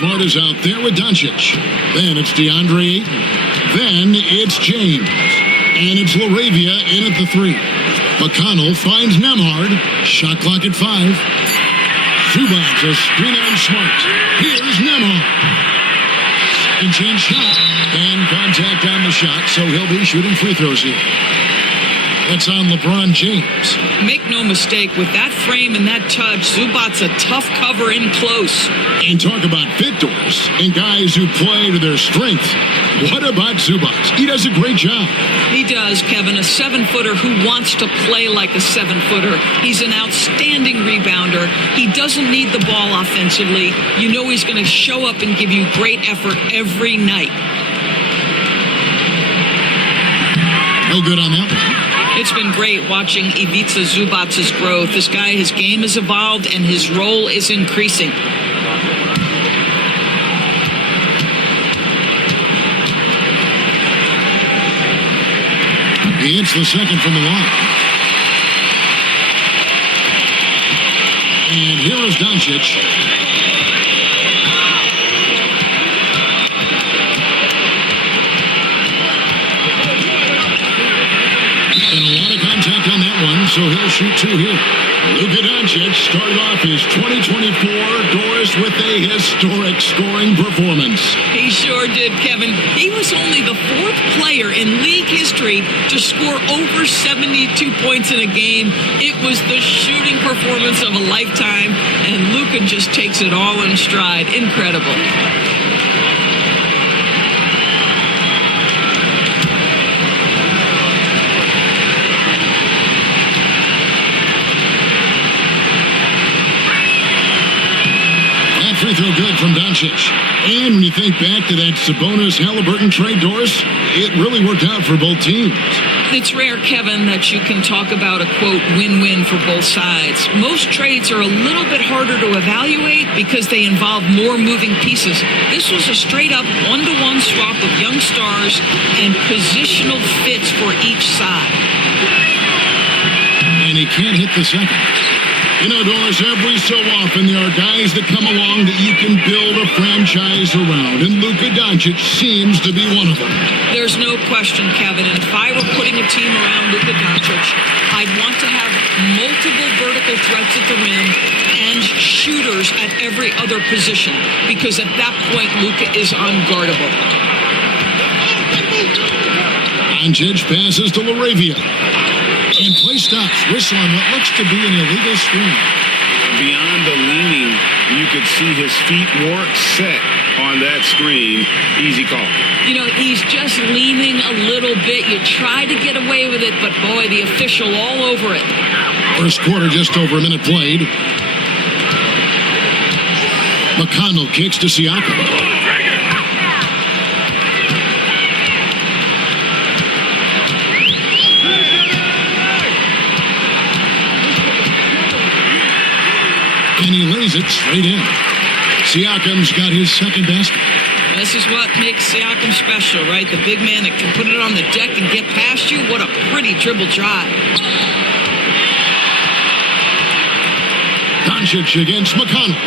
Smart is out there with Doncic. Then it's DeAndre Ayton. Then it's James. And it's LaRavia in at the 3. McConnell finds Nembhard. Shot clock at 5. Zubac a screen on Smart. Here's Nembhard. Second chance shot. And contact on the shot, so he'll be shooting free throws here. That's on LeBron James. Make no mistake, with that frame and that touch, Zubac's a tough cover in close. And talk about fit doors and guys who play to their strength. What about Zubac? He does a great job. He does, Kevin. A 7-footer who wants to play like a 7-footer. He's an outstanding rebounder. He doesn't need the ball offensively. You know he's going to show up and give you great effort every night. No good on that one. It's been great watching Ivica Zubac's growth. This guy, his game has evolved and his role is increasing. He hits the second from the line. And here is Doncic. And a lot of contact on that one, so he'll shoot 2 here. Luka Doncic started off his 2024 Doris with a historic scoring performance. He sure did, Kevin. He was only the 4th player in league history to score over 72 points in a game. It was the shooting performance of a lifetime, and Luka just takes it all in stride. Incredible. Free throw good from Doncic. And when you think back to that Sabonis-Halliburton trade, Doris, it really worked out for both teams. It's rare, Kevin, that you can talk about a, quote, win-win for both sides. Most trades are a little bit harder to evaluate because they involve more moving pieces. This was a straight-up one-to-one swap of young stars and positional fits for each side. And he can't hit the second. You know, Doris, every so often there are guys that come along that you can build a franchise around, and Luka Doncic seems to be one of them. There's no question, Kevin, and if I were putting a team around Luka Doncic, I'd want to have multiple vertical threats at the rim and shooters at every other position, because at that point, Luka is unguardable. Doncic passes to LaRavia. And play stops. Whistle on what looks to be an illegal screen. Beyond the leaning, you could see his feet weren't set on that screen. Easy call. You know, he's just leaning a little bit. You try to get away with it, but boy, the official all over it. First quarter, just over a minute played. McConnell kicks to Siakam. And he lays it straight in. Siakam's got his second basket. This is what makes Siakam special, right? The big man that can put it on the deck and get past you. What a pretty dribble drive. Doncic against McConnell.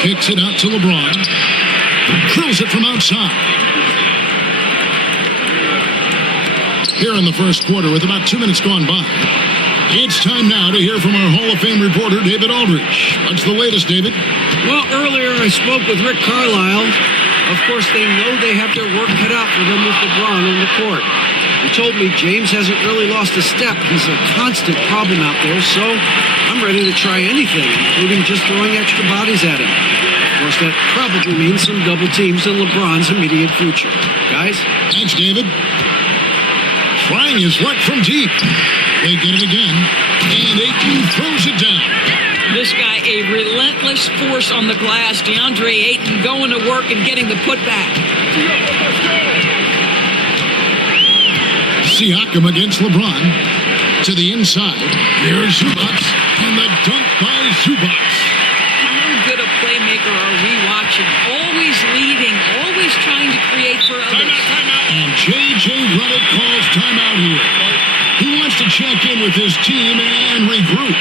Kicks it out to LeBron. Drills it from outside. Here in the first quarter with about 2 minutes gone by. It's time now to hear from our Hall of Fame reporter, David Aldridge. What's the latest, David? Well, earlier I spoke with Rick Carlisle. Of course, they know they have their work cut out for them with LeBron on the court. He told me James hasn't really lost a step. He's a constant problem out there, so I'm ready to try anything, including just throwing extra bodies at him. Of course, that probably means some double teams in LeBron's immediate future. Guys? Thanks, David. Trying his luck from deep. They get it again, and Ayton throws it down. This guy, a relentless force on the glass. DeAndre Ayton going to work and getting the putback. Siakam against LeBron. To the inside. Here's Zubac, and the dunk by Zubac. How good a playmaker are we watching? Always leading, always trying to create for others. Timeout. And J.J. Redick calls timeout here. He wants to check in with his team and regroup.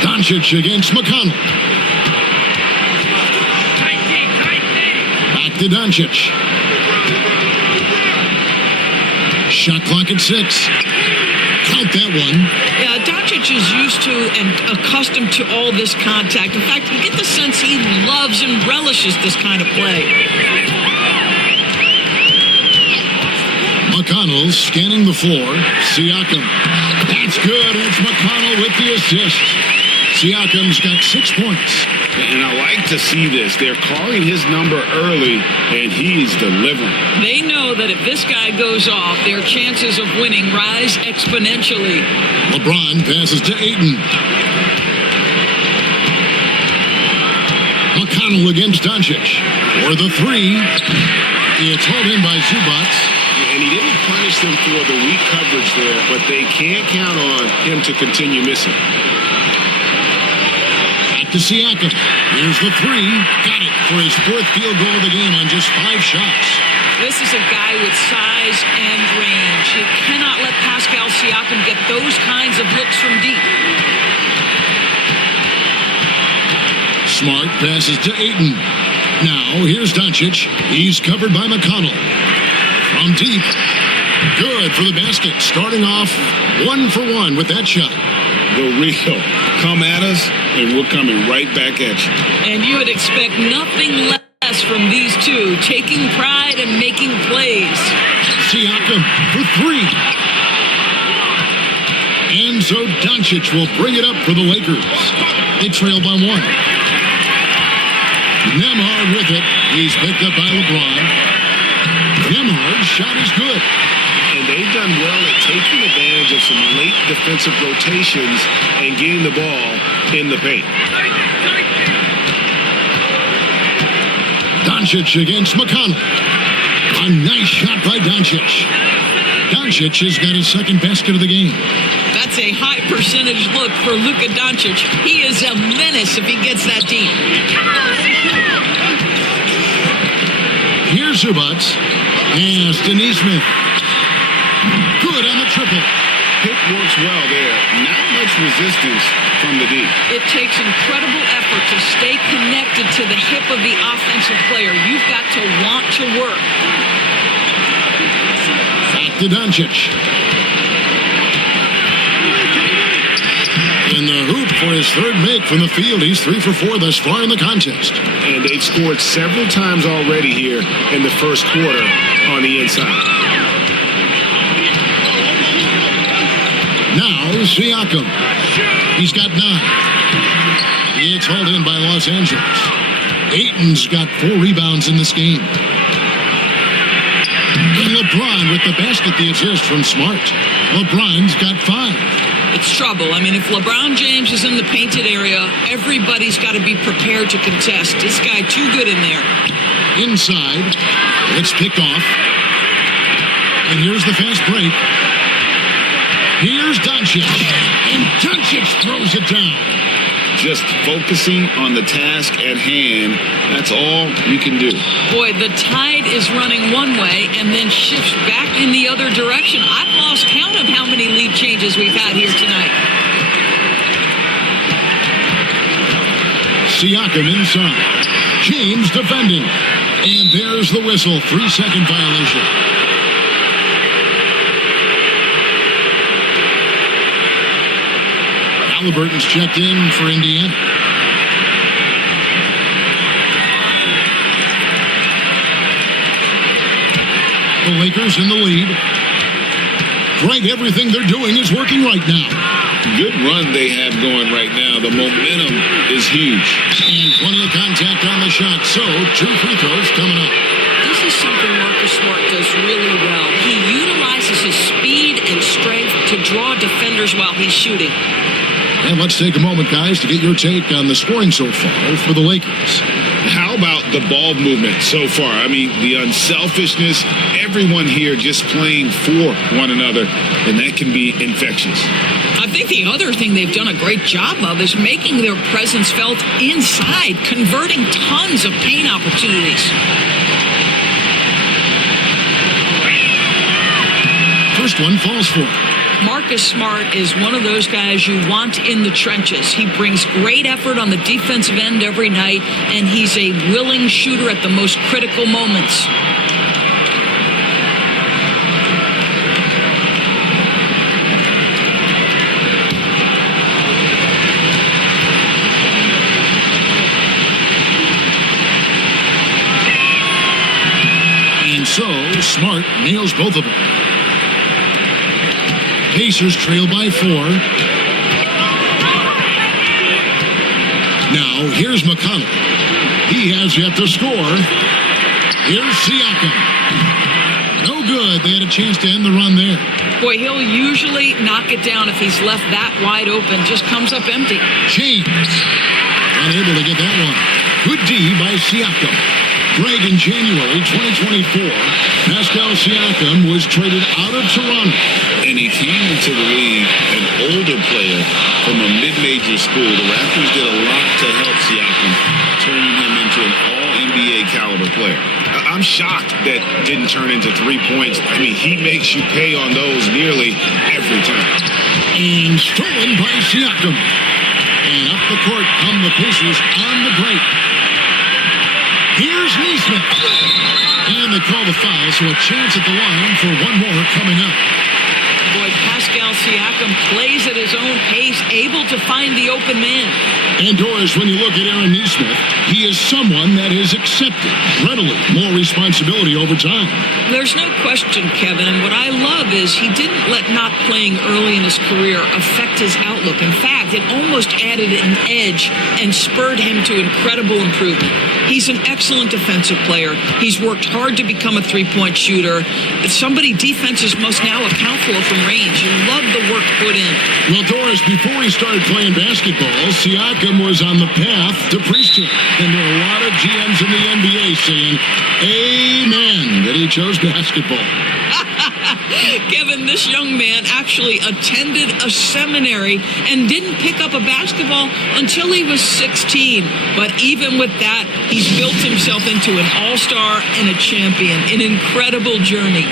Doncic against McConnell. Back to Doncic. Shot clock at 6. Count that one. Yeah, Doncic is used to and accustomed to all this contact. In fact, you get the sense he loves and relishes this kind of play. McConnell scanning the floor. Siakam. That's good. It's McConnell with the assist. Siakam's got 6 points. And I like to see this. They're calling his number early, and he's delivering. They know that if this guy goes off, their chances of winning rise exponentially. LeBron passes to Ayton. McConnell against Doncic. For the 3. It's hauled in by Zubac. And he didn't punish them for the weak coverage there, but they can't count on him to continue missing. To Siakam. Here's the 3. Got it for his 4th field goal of the game on just 5 shots. This is a guy with size and range. You cannot let Pascal Siakam get those kinds of looks from deep. Smart passes to Ayton. Now, here's Doncic. He's covered by McConnell. From deep. Good for the basket. Starting off 1 for 1 with that shot. The real. Come at us, and we're coming right back at you. And you would expect nothing less from these two, taking pride and making plays. Siakam for 3. And so Doncic will bring it up for the Lakers. They trail by 1. Nembhard with it. He's picked up by LeBron. Nembhard's shot is good. And they've done well at taking advantage of some late defensive rotations and getting the ball in the paint. Doncic against McConnell. A nice shot by Doncic. Doncic has got his 2nd basket of the game. That's a high percentage look for Luka Doncic. He is a menace if he gets that deep. Here's Zubac. And Smith. Good on the triple. Pick works well there. Not much resistance from the D. It takes incredible effort to stay connected to the hip of the offensive player. You've got to want to work. Back to Doncic. In the hoop for his 3rd make from the field. He's 3 for 4 thus far in the contest. And they've scored several times already here in the first quarter on the inside. Now Siakam. He's got 9. It's hauled in by Los Angeles. Ayton's got 4 rebounds in this game. And LeBron with the basket, the assist from Smart. LeBron's got 5. It's trouble. I mean, if LeBron James is in the painted area, everybody's got to be prepared to contest. This guy too good in there. Inside. It's picked off. And here's the fast break. Here's Doncic. And Doncic throws it down. Just focusing on the task at hand. That's all you can do. Boy, the tide is running one way and then shifts back in the other direction. I've lost count of how many lead changes we've had here tonight. Siakam inside. James defending. And there's the whistle. 3-second violation. Halliburton's checked in for Indiana. The Lakers in the lead. Right, everything they're doing is working right now. Good run they have going right now. The momentum is huge. And plenty of contact on the shot. So, 2 free throws coming up. This is something Marcus Smart does really well. He utilizes his speed and strength to draw defenders while he's shooting. And let's take a moment, guys, to get your take on the scoring so far for the Lakers. How about the ball movement so far? I mean, the unselfishness, everyone here just playing for one another, and that can be infectious. I think the other thing they've done a great job of is making their presence felt inside, converting tons of paint opportunities. First one falls for him. Marcus Smart is one of those guys you want in the trenches. He brings great effort on the defensive end every night, and he's a willing shooter at the most critical moments. And so, Smart nails both of them. Pacers trail by 4. Now, here's McConnell. He has yet to score. Here's Siakam. No good. They had a chance to end the run there. Boy, he'll usually knock it down if he's left that wide open. Just comes up empty. James. Unable to get that one. Good D by Siakam. Greg, in January 2024, Pascal Siakam was traded out of Toronto. And he came into the league an older player from a mid-major school. The Raptors did a lot to help Siakam, turning him into an all-NBA caliber player. I'm shocked that didn't turn into 3 points. I mean, he makes you pay on those nearly every time. And stolen by Siakam. And up the court come the Pacers on the break. Here's Neesmith. And they call the foul, so a chance at the line for one more coming up. Boy, Pascal Siakam plays at his own pace, able to find the open man. And Doris, when you look at Aaron Neesmith, he is someone that has accepted readily more responsibility over time. There's no question, Kevin, and what I love is he didn't let not playing early in his career affect his outlook. In fact, it almost added an edge and spurred him to incredible improvement. He's an excellent defensive player. He's worked hard to become a three-point shooter. It's somebody defenses must now account for from range. You love the work put in. Well, Doris, before he started playing basketball, Siakam was on the path to priesthood. And there are a lot of GMs in the NBA saying, amen, that he chose basketball. Kevin, this young man actually attended a seminary and didn't pick up a basketball until he was 16. But even with that, he's built himself into an all-star and a champion. An incredible journey.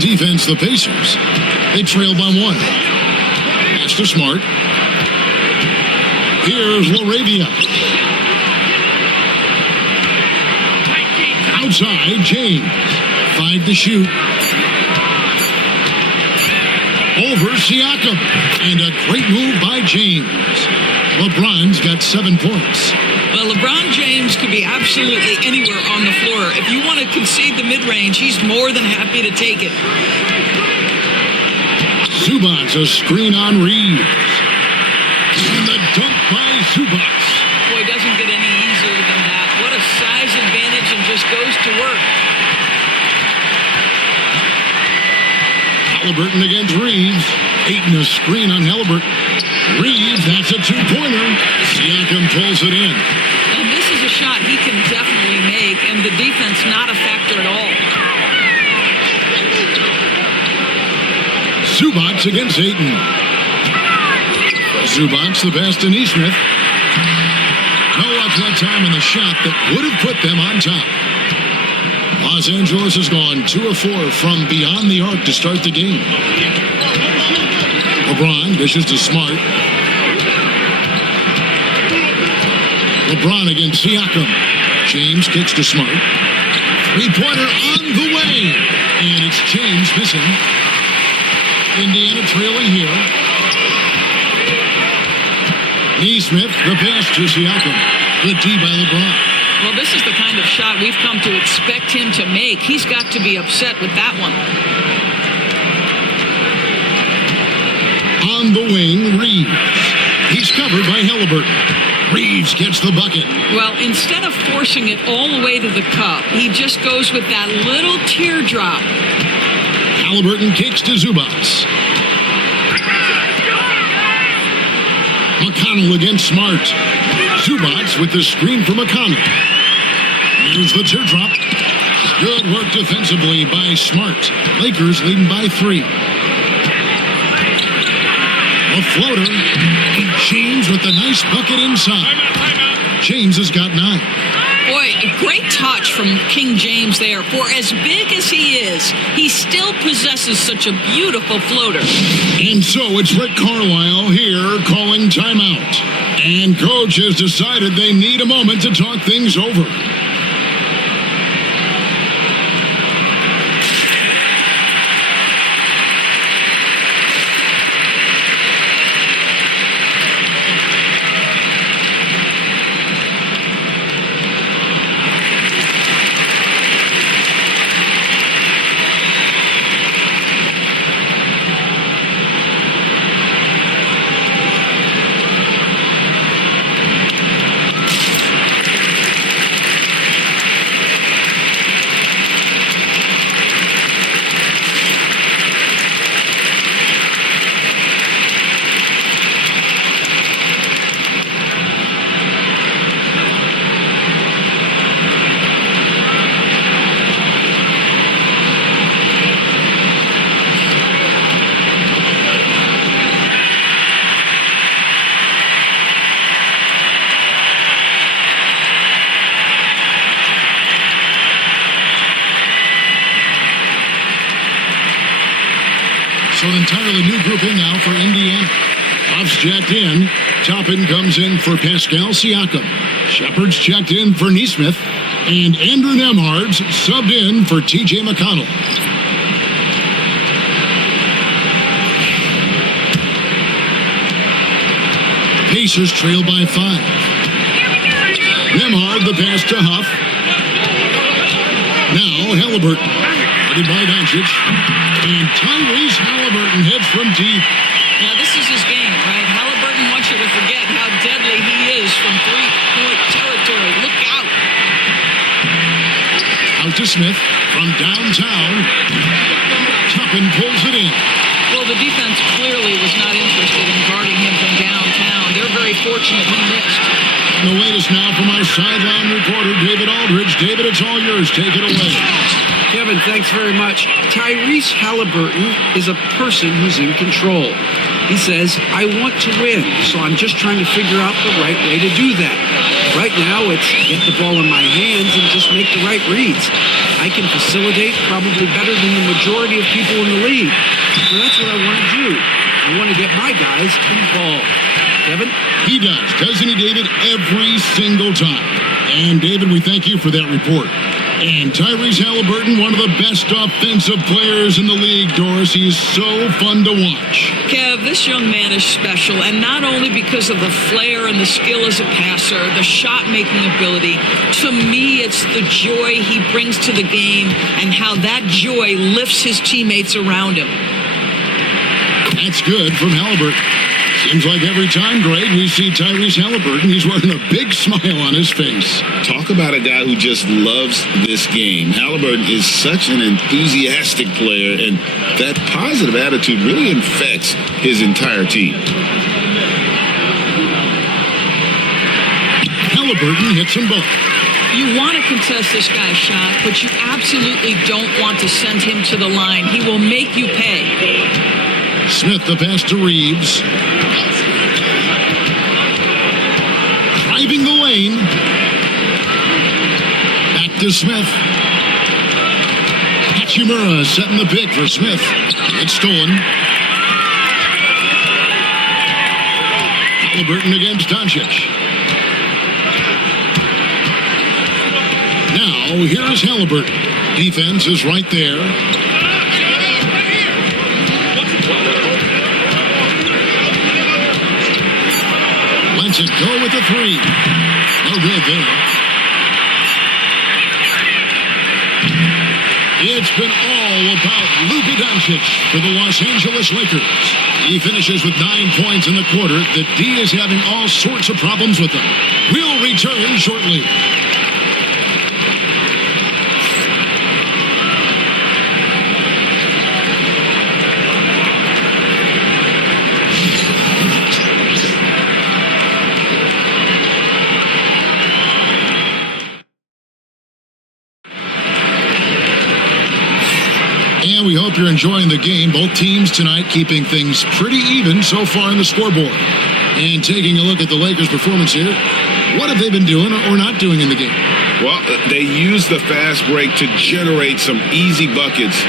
Defense, the Pacers. They trail by 1. Pass to Smart. Here's LaRavia. Outside, James. 5 to shoot. Over Siakam. And a great move by James. LeBron's got 7 points. Well, LeBron James could be absolutely anywhere on the floor. If you want to concede the mid-range, he's more than happy to take it. Zubac, a screen on Reeves. And the dunk by Zubac. Boy, doesn't get any easier than that. What a size advantage, and just goes to work. Halliburton against Reeves. Aiton, a screen on Halliburton. Reeves, that's a two-pointer. Siakam pulls it in. And this is a shot he can definitely make, and the defense not a factor at all. Zubats against Ayton. Zubats the pass to Neesmith. No luck that time on the shot that would have put them on top. Los Angeles has gone 2 of 4 from beyond the arc to start the game. LeBron dishes to Smart. LeBron against Siakam. James kicks to Smart. Three-pointer on the way. And it's James missing. Indiana trailing here. Neesmith, the pass to Siakam. Good D by LeBron. Well, this is the kind of shot we've come to expect him to make. He's got to be upset with that one. On the wing, Reeves. He's covered by Halliburton. Reeves gets the bucket. Well, instead of forcing it all the way to the cup, he just goes with that little teardrop. Halliburton kicks to Zubats. McConnell against Smart. Zubats with the screen for McConnell. Here's the teardrop. Good work defensively by Smart. Lakers leading by 3. A floater. And James with the nice bucket inside. James has got 9. Boy, a great touch from King James there. For as big as he is, he still possesses such a beautiful floater. And so it's Rick Carlisle here calling timeout. And coach has decided they need a moment to talk things over. So an entirely new group in now for Indiana. Buffs checked in. Toppin comes in for Pascal Siakam. Shepard's checked in for Neesmith. And Andrew Nembhard's subbed in for T.J. McConnell. Pacers trail by 5. Nembhard the pass to Huff. Now Halliburton. Headed by Doncic. And Tyrese Halliburton heads from deep. Now, this is his game, right? Halliburton wants you to forget how deadly he is from three-point territory. Look out. Out to Smith from downtown. Toppin pulls it in. Well, the defense clearly was not interested in guarding him from downtown. They're very fortunate he missed. And the latest now from our sideline reporter, David Aldridge. David, it's all yours. Take it away. Kevin, thanks very much. Tyrese Halliburton is a person who's in control. He says, I want to win, so I'm just trying to figure out the right way to do that. Right now, it's get the ball in my hands and just make the right reads. I can facilitate probably better than the majority of people in the league. So that's what I want to do. I want to get my guys involved. Kevin? He does, doesn't he, David? Every single time. And, David, we thank you for that report. And Tyrese Halliburton, one of the best offensive players in the league, Doris. He's so fun to watch. Kev, this young man is special, and not only because of the flair and the skill as a passer, the shot-making ability. To me, it's the joy he brings to the game and how that joy lifts his teammates around him. That's good from Halliburton. Seems like every time, Greg, we see Tyrese Halliburton, he's wearing a big smile on his face. Talk about a guy who just loves this game. Halliburton is such an enthusiastic player, and that positive attitude really infects his entire team. Halliburton hits them both. You want to contest this guy's shot, but you absolutely don't want to send him to the line. He will make you pay. Smith the pass to Reeves. Driving the lane. Back to Smith. Hachimura setting the pick for Smith. It's stolen. Halliburton against Doncic. Now, here's Halliburton. Defense is right there. Lets it go with the three. No good there. It's been all about Luka Doncic for the Los Angeles Lakers. He finishes with 9 points in the quarter. The D is having all sorts of problems with him. We'll return shortly. And we hope you're enjoying the game. Both teams tonight keeping things pretty even so far in the scoreboard. And taking a look at the Lakers' performance here, what have they been doing or not doing in the game? Well, they used the fast break to generate some easy buckets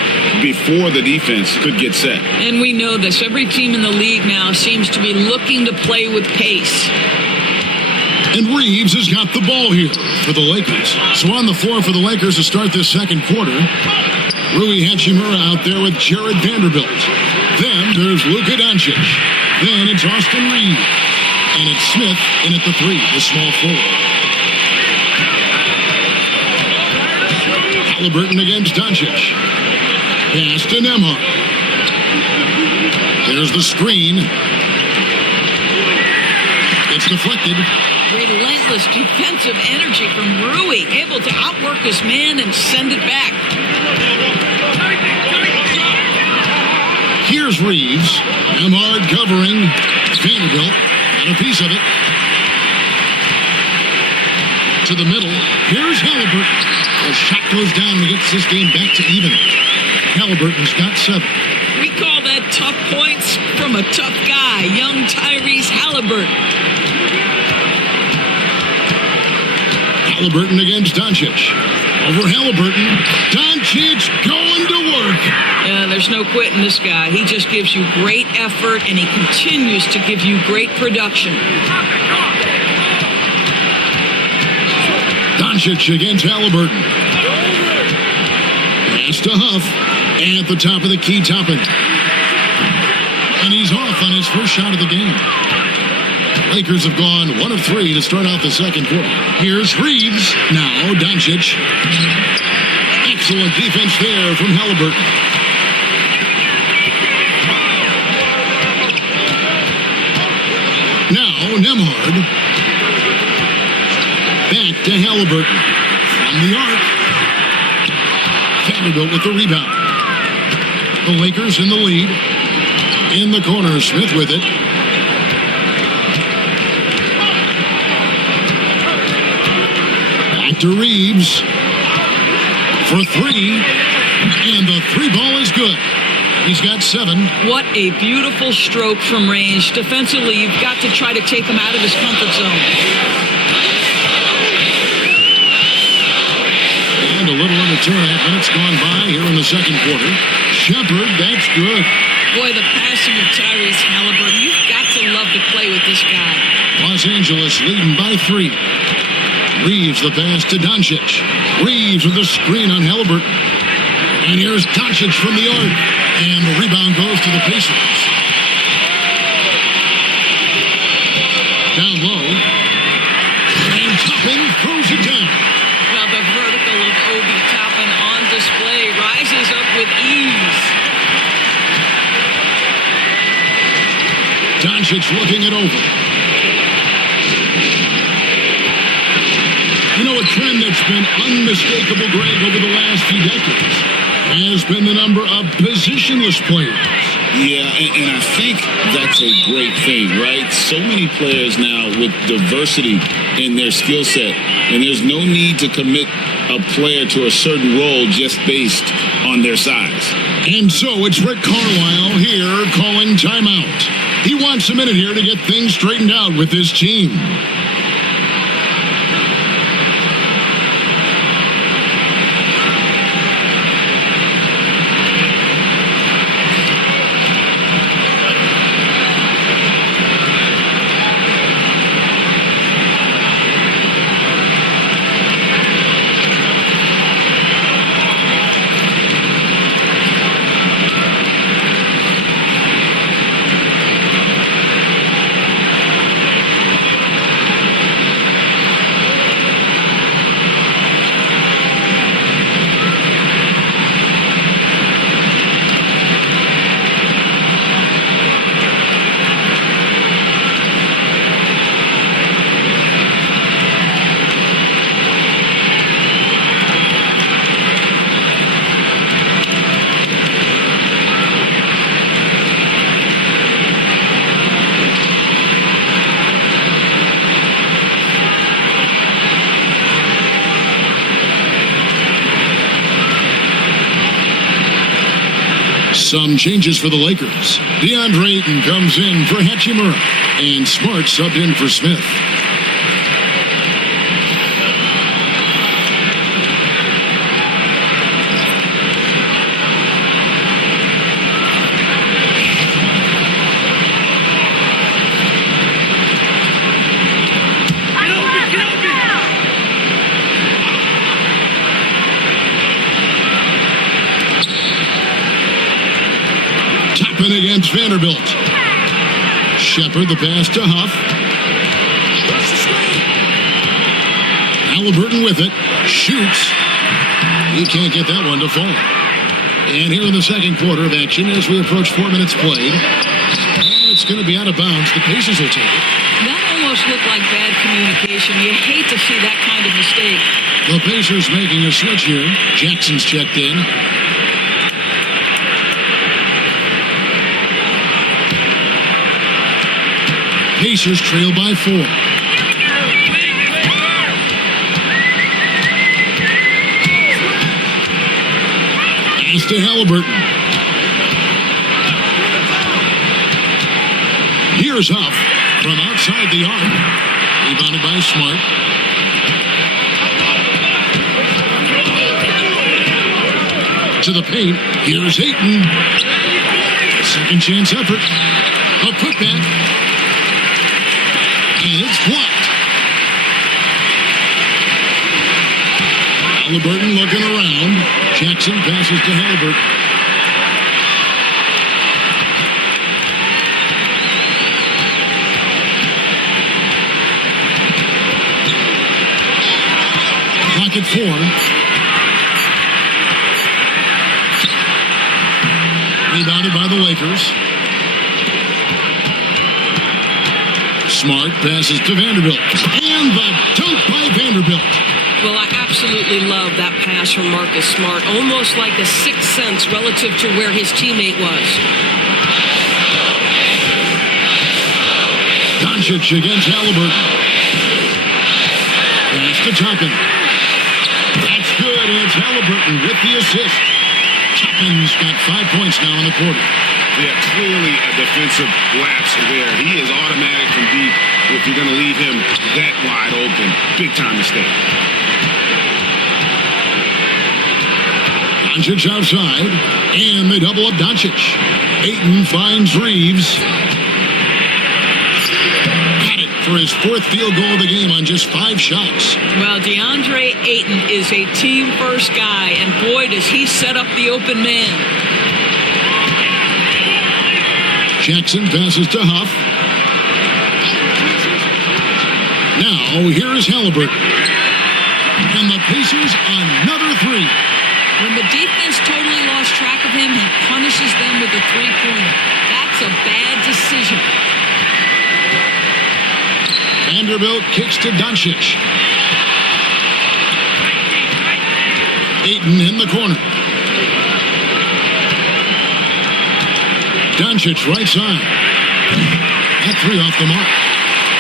before the defense could get set. And we know this. Every team in the league now seems to be looking to play with pace. And Reeves has got the ball here for the Lakers. So on the floor for the Lakers to start this second quarter, Rui Hachimura out there with Jared Vanderbilt. Then there's Luka Doncic. Then it's Austin Reeves. And it's Smith in at the three, the small forward. Halliburton against Doncic. Pass to Nembhard. There's the screen. It's deflected. Relentless defensive energy from Rui, able to outwork his man and send it back. Here's Reeves. Nembhard covering Vanderbilt. Got a piece of it. To the middle. Here's Halliburton. The shot goes down and gets this game back to even. Halliburton's got 7. We call that tough points from a tough guy, young Tyrese Halliburton. Halliburton against Doncic. Over Halliburton. Doncic going to work. Yeah, there's no quitting this guy. He just gives you great effort, and he continues to give you great production. Doncic against Halliburton. Pass to Huff. At the top of the key, Toppin. And he's off on his first shot of the game. Lakers have gone 1 of 3 to start out the second quarter. Here's Reeves. Now Doncic. Excellent defense there from Halliburton. Now Nembhard. Back to Halliburton. From the arc. Vanderbilt with the rebound. The Lakers in the lead. In the corner, Smith with it. Back to Reeves. For 3. And the 3 ball is good. He's got 7. What a beautiful stroke from range. Defensively, you've got to try to take him out of his comfort zone. And a little under 2.5 minutes gone by here in the second quarter. Shepard, that's good. Boy, the passing of Tyrese Halliburton. You've got to love to play with this guy. Los Angeles leading by 3. Reeves the pass to Doncic. Reeves with the screen on Halliburton. And here's Doncic from the arc. And the rebound goes to the Pacers. Down low. And Toppin throws it down. Well, the vertical of Obi Toppin on display rises up with ease. Doncic looking it over. You know, a trend that's been unmistakable, Greg, over the last few decades has been the number of positionless players. Yeah, and I think that's a great thing, right? So many players now with diversity in their skill set, and there's no need to commit a player to a certain role just based on their size. And so it's Rick Carlisle here calling timeout. He wants a minute here to get things straightened out with his team. Some changes for the Lakers. DeAndre Ayton comes in for Hachimura, and Smart subbed in for Smith. Against Vanderbilt. Shepard the pass to Huff. Halliburton with it. Shoots. He can't get that one to fall. And here in the second quarter of action as we approach 4 minutes played. And it's going to be out of bounds. The Pacers will take it. That almost looked like bad communication. You hate to see that kind of mistake. The Pacers making a switch here. Jackson's checked in. Pacers trail by 4. Pass to Halliburton. Here's Huff from outside the arc. Rebounded by Smart. To the paint. Here's Ayton. Second chance effort. A putback. And it's blocked. Halliburton looking around. Jackson passes to Halliburton. Clock at 4. Rebounded by the Lakers. Smart passes to Vanderbilt. And the dunk by Vanderbilt. Well, I absolutely love that pass from Marcus Smart. Almost like a sixth sense relative to where his teammate was. Doncic against Halliburton. Pass to Toppin. That's good. It's Halliburton with the assist. Toppin's got 5 points now in the quarter. Yeah, clearly a defensive lapse there. He is automatic from deep if you're going to leave him that wide open. Big time mistake. Doncic outside, and they double up Doncic. Ayton finds Reeves. Got it for his 4th field goal of the game on just 5 shots. Well, DeAndre Ayton is a team-first guy, and boy, does he set up the open man. Jackson passes to Huff. Now, here's Halliburton. And the Pacers another 3. When the defense totally lost track of him, he punishes them with a three-pointer. That's a bad decision. Vanderbilt kicks to Doncic. Ayton in the corner. Doncic right side. That 3 off the mark.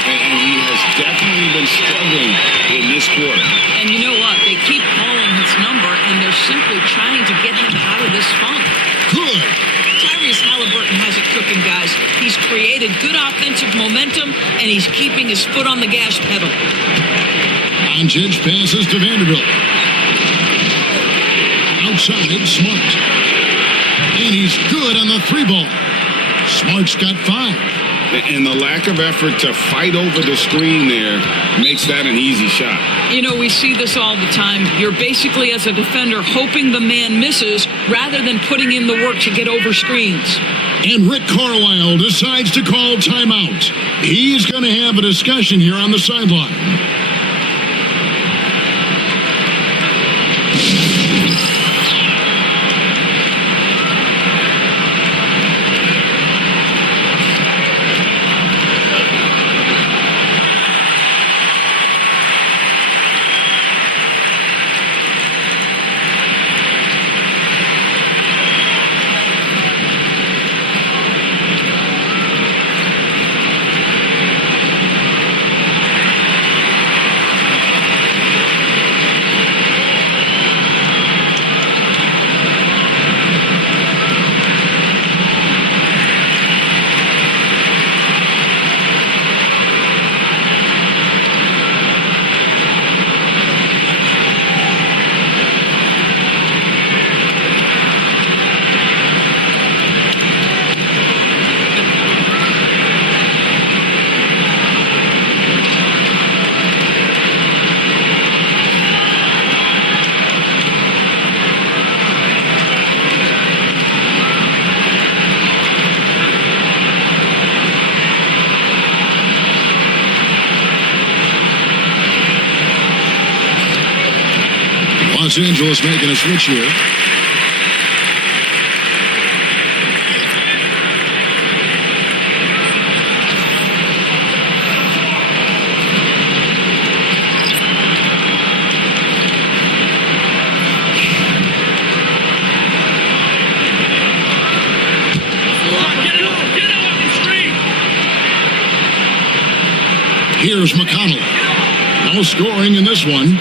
And he has definitely been struggling in this quarter. And you know what? They keep calling his number, and they're simply trying to get him out of this funk. Good. Tyrese Halliburton has it cooking, guys. He's created good offensive momentum, and he's keeping his foot on the gas pedal. Doncic passes to Vanderbilt. Outside, Smart. And he's good on the 3-ball. Smart's got 5. And the lack of effort to fight over the screen there makes that an easy shot. You know, we see this all the time. You're basically, as a defender, hoping the man misses rather than putting in the work to get over screens. And Rick Carlisle decides to call timeout. He's going to have a discussion here on the sideline. Los Angeles making a switch here. Here's McConnell. No scoring in this one.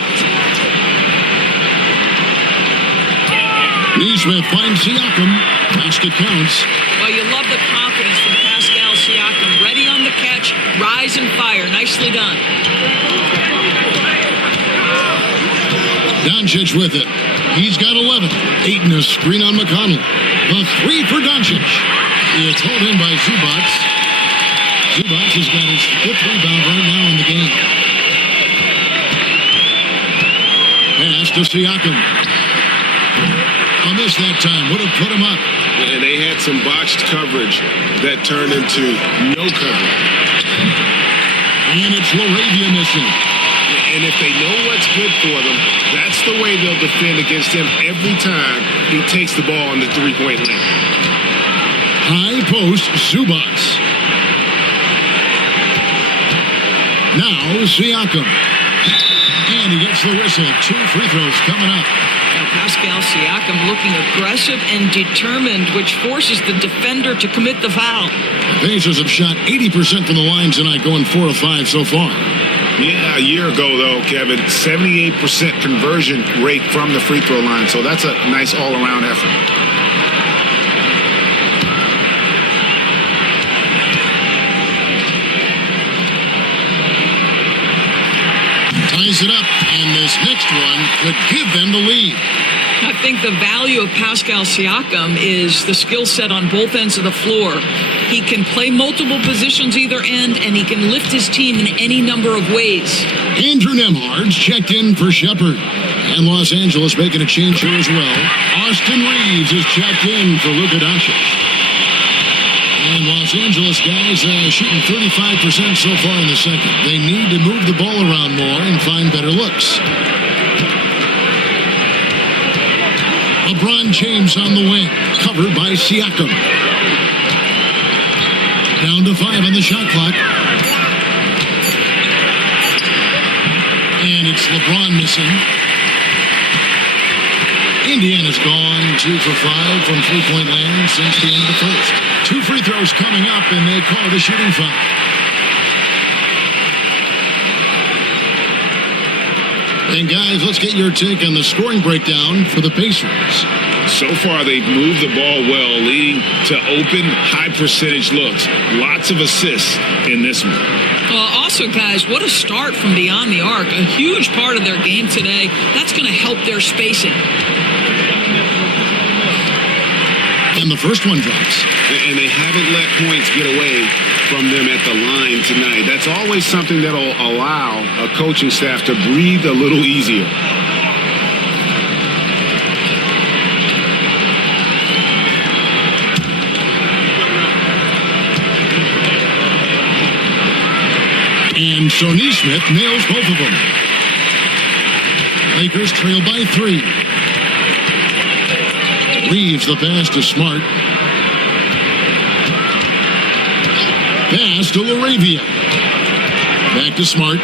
Neesmith finds Siakam. Basket counts. Well, you love the confidence from Pascal Siakam. Ready on the catch, rise and fire. Nicely done. Doncic with it. He's got 11. Ayton a screen on McConnell. The 3 for Doncic. It's held in by Zubac. Zubac has got his 5th rebound right now in the game. Pass to Siakam. A miss that time. Would have put him up. And they had some botched coverage that turned into no coverage. And it's LaRavia missing. And if they know what's good for them, that's the way they'll defend against him every time he takes the ball on the 3-point line. High post, Zubac. Now Siakam. And he gets the whistle. 2 free throws coming up. Now Pascal Siakam looking aggressive and determined, which forces the defender to commit the foul. The Pacers have shot 80% from the line tonight, going 4 of 5 so far. Yeah, a year ago, though, Kevin, 78% conversion rate from the free throw line. So that's a nice all-around effort. Ties it up, and this next one could give them the lead. I think the value of Pascal Siakam is the skill set on both ends of the floor. He can play multiple positions either end, and he can lift his team in any number of ways. Andrew Nembhard's checked in for Shepard. And Los Angeles making a change here as well. Austin Reeves is checked in for Luka Doncic. And Los Angeles guys shooting 35% so far in the second. They need to move the ball around more and find better looks. LeBron James on the wing, covered by Siakam. Down to 5 on the shot clock. And it's LeBron missing. Indiana's gone 2 for 5 from three-point land since the end of the first. 2 free throws coming up, and they call it a shooting foul. And guys, let's get your take on the scoring breakdown for the Pacers. So far, they've moved the ball well, leading to open, high-percentage looks. Lots of assists in this one. Well, also, guys, what a start from beyond the arc. A huge part of their game today. That's going to help their spacing. And the first one drops. And they haven't let points get away from them at the line tonight. That's always something that'll allow a coaching staff to breathe a little easier. And so Neesmith nails both of them. Lakers trail by 3. Reeves the pass to Smart. Pass to LaRavia. Back to Smart.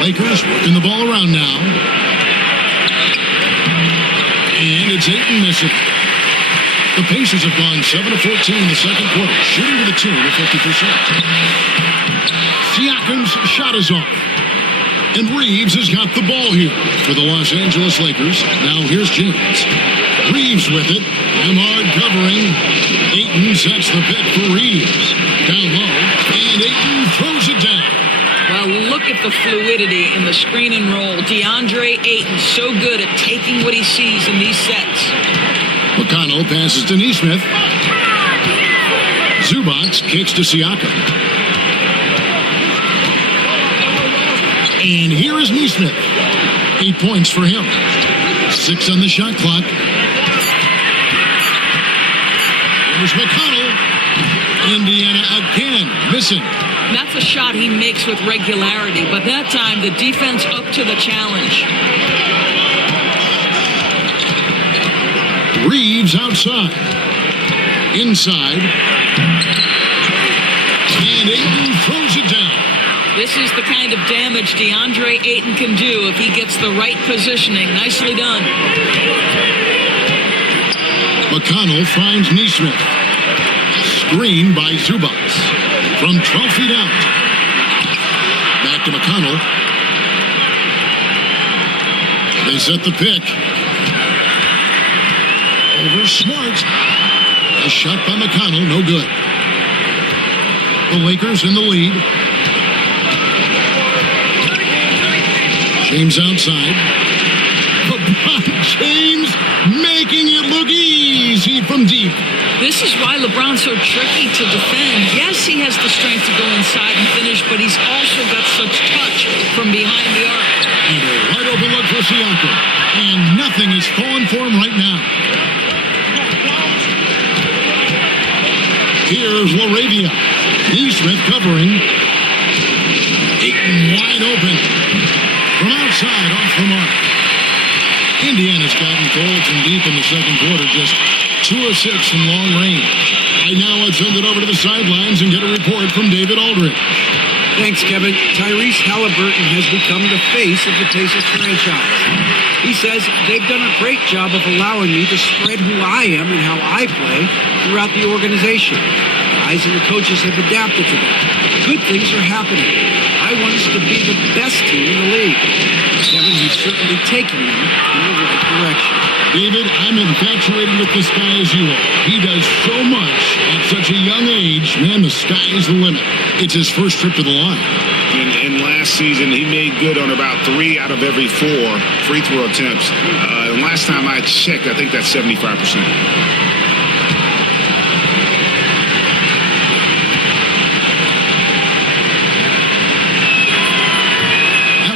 Lakers working the ball around now. And it's Ayton missing. The Pacers have gone 7 of 14 in the second quarter, shooting to the tune of 50%. Siakam's shot is off. And Reeves has got the ball here for the Los Angeles Lakers. Now here's James. Reeves with it. Nemhard covering. Ayton sets the pick for Reeves. Down low. And Ayton throws it down. Well, look at the fluidity in the screen and roll. DeAndre Ayton so good at taking what he sees in these sets. McConnell passes to Neesmith. Zubac kicks to Siakam. And here is Neesmith. 8 points for him. 6 on the shot clock. Here's McConnell. Indiana again missing. That's a shot he makes with regularity, but that time the defense up to the challenge. Reeves outside. Inside. And Ayton throws it down. This is the kind of damage DeAndre Ayton can do if he gets the right positioning. Nicely done. McConnell finds Neesmith. Screen by Zubac. From 12 feet out. Back to McConnell. They set the pick. Over Smart. A shot by McConnell, no good. The Lakers in the lead. James outside. LeBron James making it look easy from deep. This is why LeBron's so tricky to defend. Yes, he has the strength to go inside and finish, but he's also got such touch from behind the arc. And a wide open look for Siakam. And nothing is falling for him right now. Here's LaRavia. Neesmith covering. Ayton wide open. From outside, off the mark. Indiana's gotten cold from deep in the second quarter. Just 2 of 6 from long range. Right now, let's send it over to the sidelines and get a report from David Aldridge. Thanks, Kevin. Tyrese Halliburton has become the face of the Pacers franchise. He says they've done a great job of allowing me to spread who I am and how I play throughout the organization. Guys and the coaches have adapted to that. Good things are happening. I want us to be the best team in the league. Kevin, he's certainly taking them in the right direction. David, I'm infatuated with this guy as you are. He does so much at such a young age. Man, the sky is the limit. It's his first trip to the line. And last season, he made good on about 3 out of every 4 free throw attempts. And last time I checked, I think that's 75%.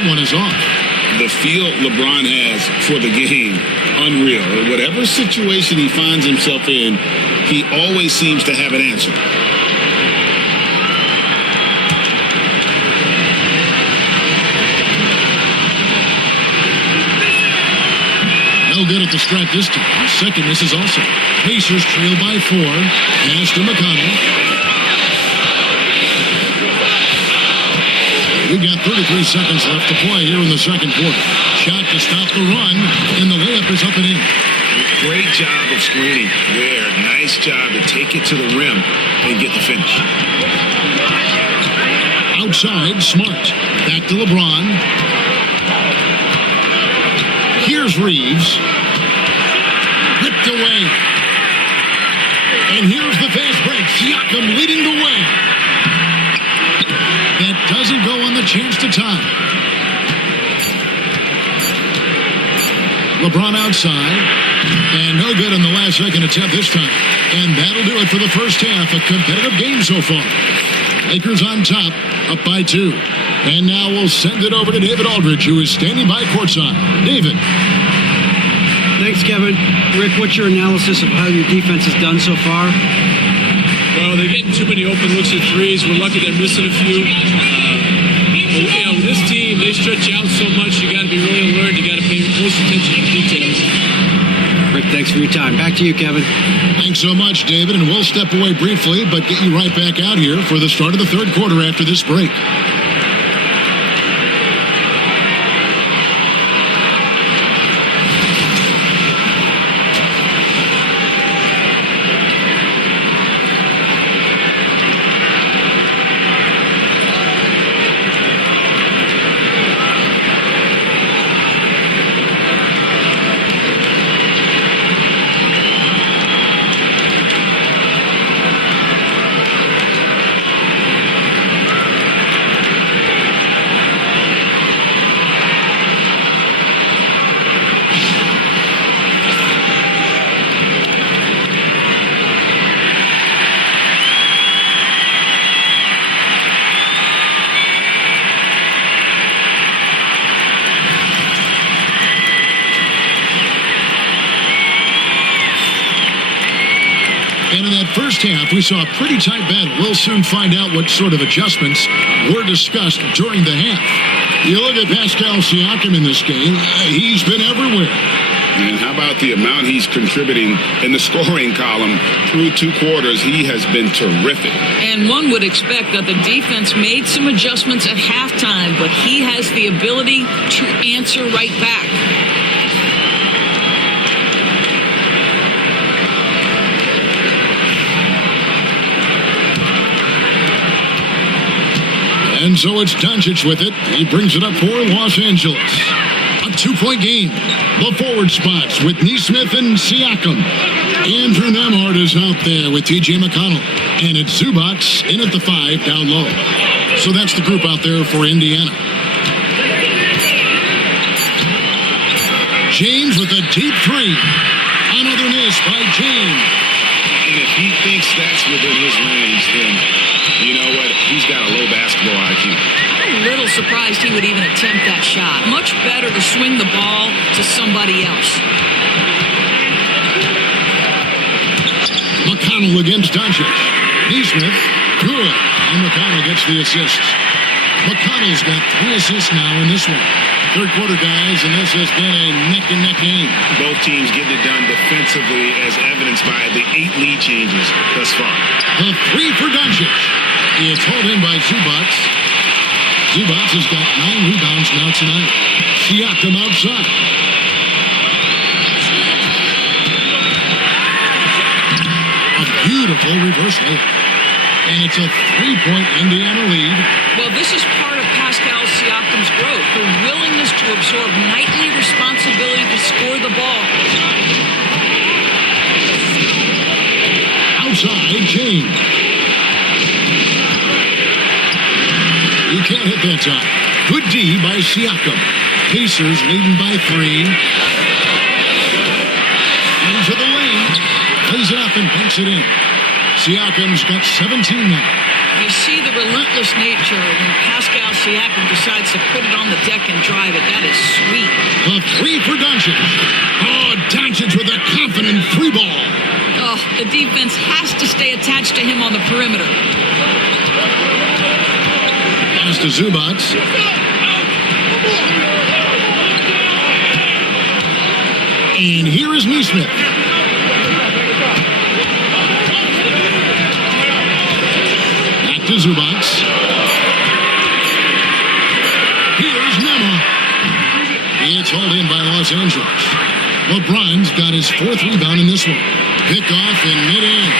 One is off. The feel LeBron has for the game, unreal. Whatever situation he finds himself in, he always seems to have an answer. No good at the stripe this time. Second misses also. Pacers trail by 4. Pass to McConnell. We've got 33 seconds left to play here in the second quarter. Shot to stop the run, and the layup is up and in. Great job of screening there. Nice job to take it to the rim and get the finish. Outside, Smart. Back to LeBron. Here's Reeves. Ripped away. And here's the fast break. Siakam leading the way. That doesn't go on the chance to tie. LeBron outside. And no good in the last second attempt this time. And that'll do it for the first half. A competitive game so far. Lakers on top, up by 2. And now we'll send it over to David Aldridge, who is standing by courtside. David. Thanks, Kevin. Rick, what's your analysis of how your defense has done so far? Well, they're getting too many open looks at threes. We're lucky they're missing a few. This team, they stretch out so much. You got to be really alert. You got to pay close attention to details. Rick, thanks for your time. Back to you, Kevin. Thanks so much, David. And we'll step away briefly, but get you right back out here for the start of the third quarter after this break. And in that first half, we saw a pretty tight battle. We'll soon find out what sort of adjustments were discussed during the half. You look at Pascal Siakam in this game, he's been everywhere. And how about the amount he's contributing in the scoring column through 2 quarters? He has been terrific. And one would expect that the defense made some adjustments at halftime, but he has the ability to answer right back. And so it's Doncic with it. He brings it up for Los Angeles. A 2-point game. The forward spots with Nesmith and Siakam. Andrew Nembhard is out there with T.J. McConnell. And it's Zubac in at the 5 down low. So that's the group out there for Indiana. James with a deep 3. Another miss by James. And if he thinks that's within his range, then you know what? He's got a low basketball IQ. I'm a little surprised he would even attempt that shot. Much better to swing the ball to somebody else. McConnell against Doncic. Nesmith, good. And McConnell gets the assist. McConnell's got 3 assists now in this one. Third quarter, guys, and this has been a neck-and-neck game. Both teams getting it done defensively, as evidenced by the 8 lead changes thus far. The 3 for Doncic. It's hauled in by Zubac. Zubac has got 9 rebounds now tonight. Siakam outside. A beautiful reverse layup. And it's a 3-point Indiana lead. Well, this is part of Pascal Siakam's growth, the willingness to absorb nightly responsibility to score the ball. Outside, James. You can't hit that time. Good D by Siakam. Pacers leading by 3. Into the lane. Plays it up and banks it in. Siakam's got 17 now. You see the relentless nature when Pascal Siakam decides to put it on the deck and drive it. That is sweet. The 3 for Doncic. Oh, Doncic with a confident 3 ball. Oh, the defense has to stay attached to him on the perimeter. Pass to Zubac. And here is Nesmith. Back to Zubac. Here's Nembhard. It's hauled in by Los Angeles. LeBron's got his 4th rebound in this one. Pick off in mid-air.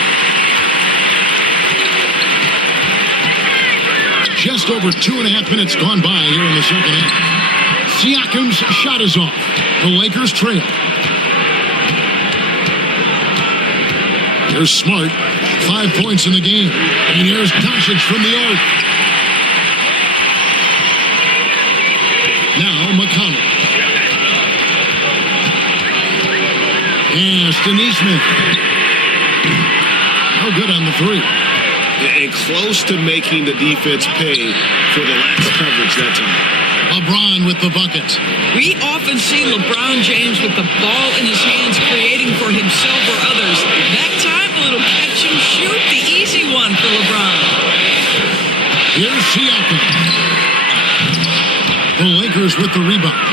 Just over 2.5 minutes gone by here in the second half. Siakam's shot is off. The Lakers trail. Here's Smart. 5 points in the game. And here's Doncic from the arc. Now McConnell. Yes, to Neesmith. No good on the three. And close to making the defense pay for the lax coverage that time. LeBron with the bucket. We often see LeBron James with the ball in his hands creating for himself or others. That time, a little catch and shoot, the easy one for LeBron. Here's Siakam. The Lakers with the rebound.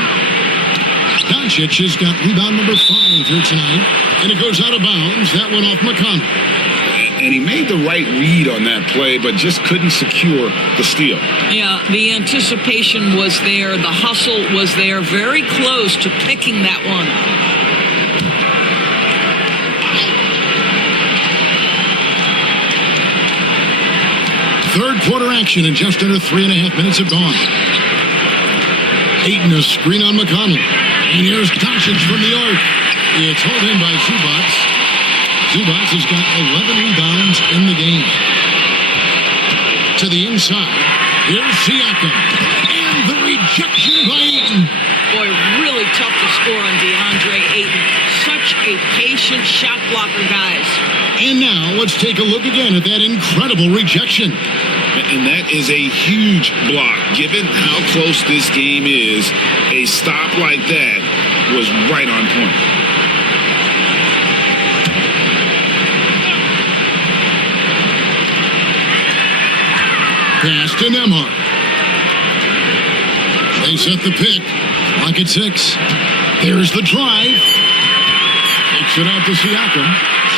Doncic has got rebound number 5 here tonight. And it goes out of bounds. That one off McConnell. And he made the right read on that play, but just couldn't secure the steal. Yeah, the anticipation was there. The hustle was there. Very close to picking that one. Third quarter action in just under 3.5 minutes have gone. Ayton, a screen on McConnell. And here's Doncic from the arc. It's hauled in by Zubac. Zubac has got 11 rebounds in the game. To the inside. Here's Siakam. And the rejection by Ayton. Boy, really tough to score on DeAndre Ayton. Such a patient shot blocker, guys. And now let's take a look again at that incredible rejection. And that is a huge block. Given how close this game is, a stop like that was right on point. Pass to Nembhard. They set the pick. Clock at 6. There's the drive. Takes it out to Siakam.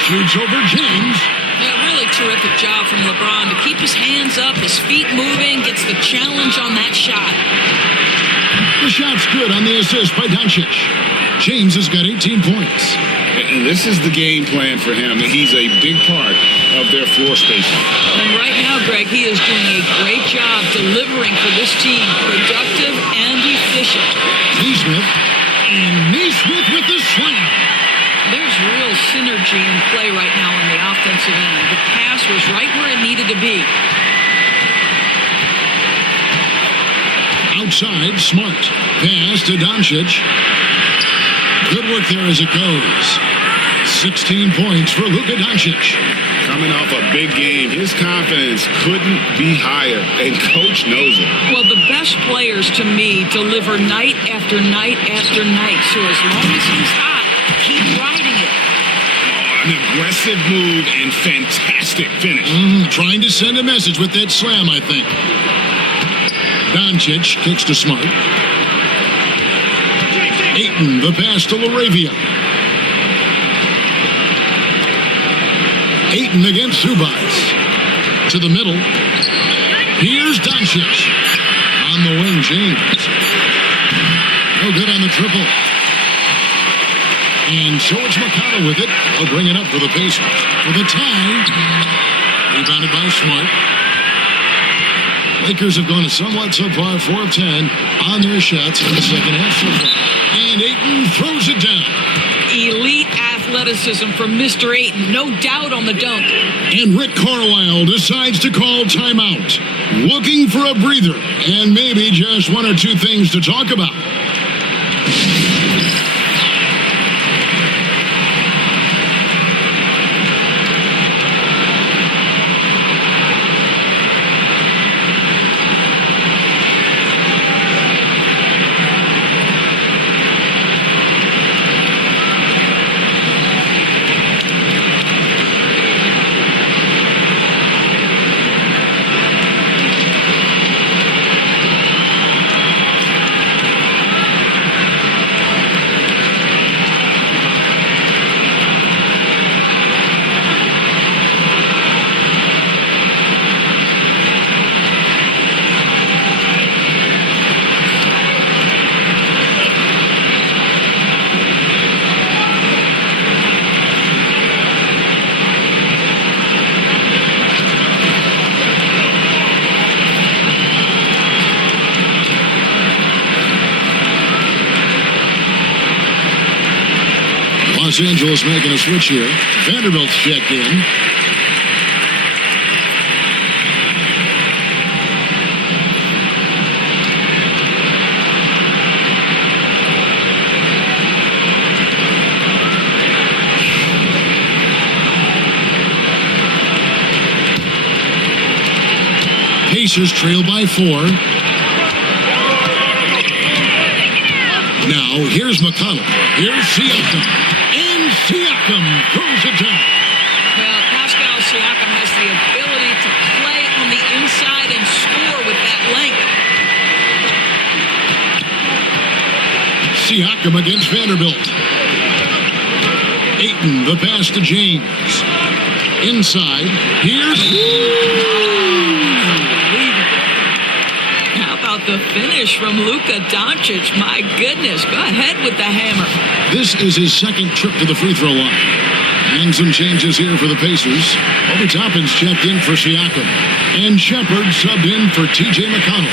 Shoots over James. Yeah, really terrific job from LeBron to keep his hands up, his feet moving, gets the challenge on that shot. The shot's good on the assist by Doncic. James has got 18 points. And this is the game plan for him. He's a big part of their floor spacing. And right now, Greg, he is doing a great job delivering for this team. Productive and efficient. Neesmith. And Neesmith with the slam. There's real synergy in play right now on the offensive end. The pass was right where it needed to be. Outside, Smart. Pass to Doncic. Good work there as it goes. 16 points for Luka Doncic. Coming off a big game, his confidence couldn't be higher, and Coach knows it. Well, the best players to me deliver night after night after night. So as long as he's hot, keep riding it. Oh, an aggressive move and fantastic finish. Trying to send a message with that slam, I think. Doncic kicks to Smart. Ayton, the pass to Laravia. Ayton against Zubac. To the middle. Here's Doncic. On the wing, James. No good on the triple. And so it's McConnell with it. They'll bring it up for the Pacers. For the tie. Rebounded by Smart. Lakers have gone a somewhat subpar 4 of 10 on their shots in the second half so far. And Ayton throws it down. Elite athleticism from Mr. Ayton. No doubt on the dunk. And Rick Carlisle decides to call timeout. Looking for a breather and maybe just 1 or 2 things to talk about. Los Angeles making a switch here. Vanderbilt's checked in. Pacers trail by 4. Now, here's McConnell. Here's Siakam. And Siakam throws it down. Well, Pascal Siakam has the ability to play on the inside and score with that length. Siakam against Vanderbilt. Ayton, the pass to James. Inside. Here's... The finish from Luka Doncic. My goodness, go ahead with the hammer. This is his second trip to the free throw line. And some changes here for the Pacers. Obi Toppin's checked in for Siakam. And Shepard subbed in for T.J. McConnell.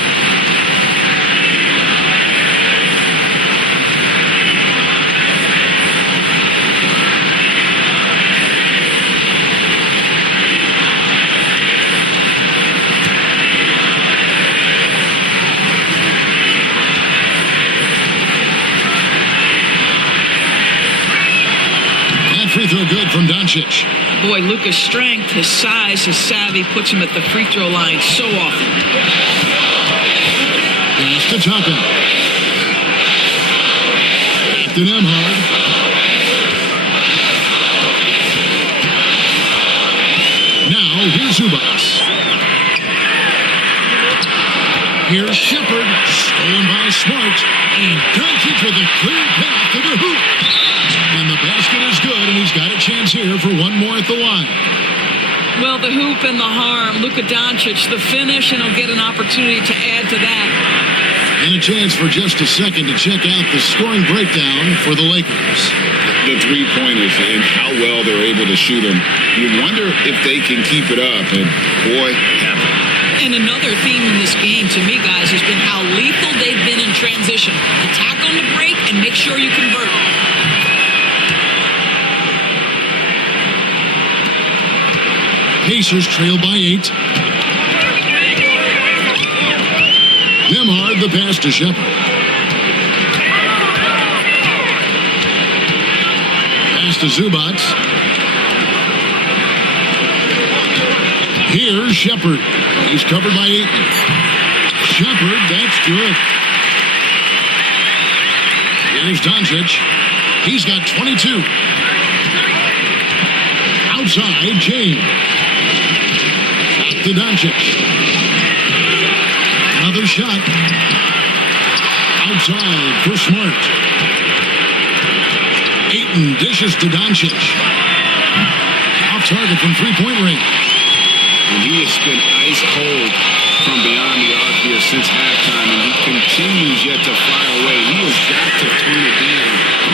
Free throw good from Doncic. Boy, Luka's strength, his size, his savvy puts him at the free throw line so often. Pass to Toppin. Back to Nemhard. Now here's Zubats. Here's Shepard, stolen by Smart, and Doncic with a clear path to the hoop. And the basket is good, and he's got a chance here for one more at the line. Well, the hoop and the harm. Luka Doncic, the finish, and he'll get an opportunity to add to that. And a chance for just a second to check out the scoring breakdown for the Lakers. The three-pointers and how well they're able to shoot them. You wonder if they can keep it up, and boy, have they. And another theme in this game, to me, guys, has been how lethal they've been in transition. Attack on the break and make sure you convert. Pacers trail by 8. Nemhard, the pass to Shepard. Pass to Zubats. Here's Shepard. He's covered by 8. Shepard, that's good. Here's Doncic. He's got 22. Outside, James. To Doncic. Another shot. Outside for Smart. Ayton dishes to Doncic. Off target from three-point range. And he has been ice cold from beyond the arc here since halftime, and he continues yet to fire away. He has got to turn it down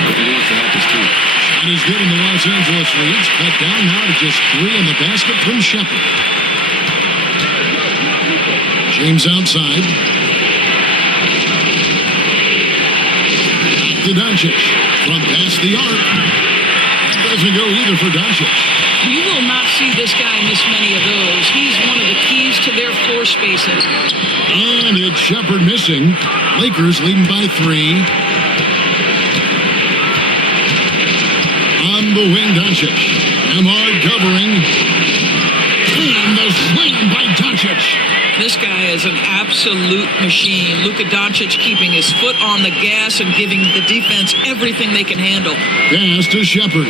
if he wants to help his team. Shot is good in the Los Angeles leads. Cut down now to just 3 on the basket from Shepard. James outside. Back to Doncic. From past the arc. That doesn't go either for Doncic. You will not see this guy miss many of those. He's one of the keys to their floor spacing. And it's Shepard missing. Lakers leading by 3. On the wing, Doncic. Nemhard covering. And the slam by Doncic. This guy is an absolute machine. Luka Doncic keeping his foot on the gas and giving the defense everything they can handle. Pass to Shepard.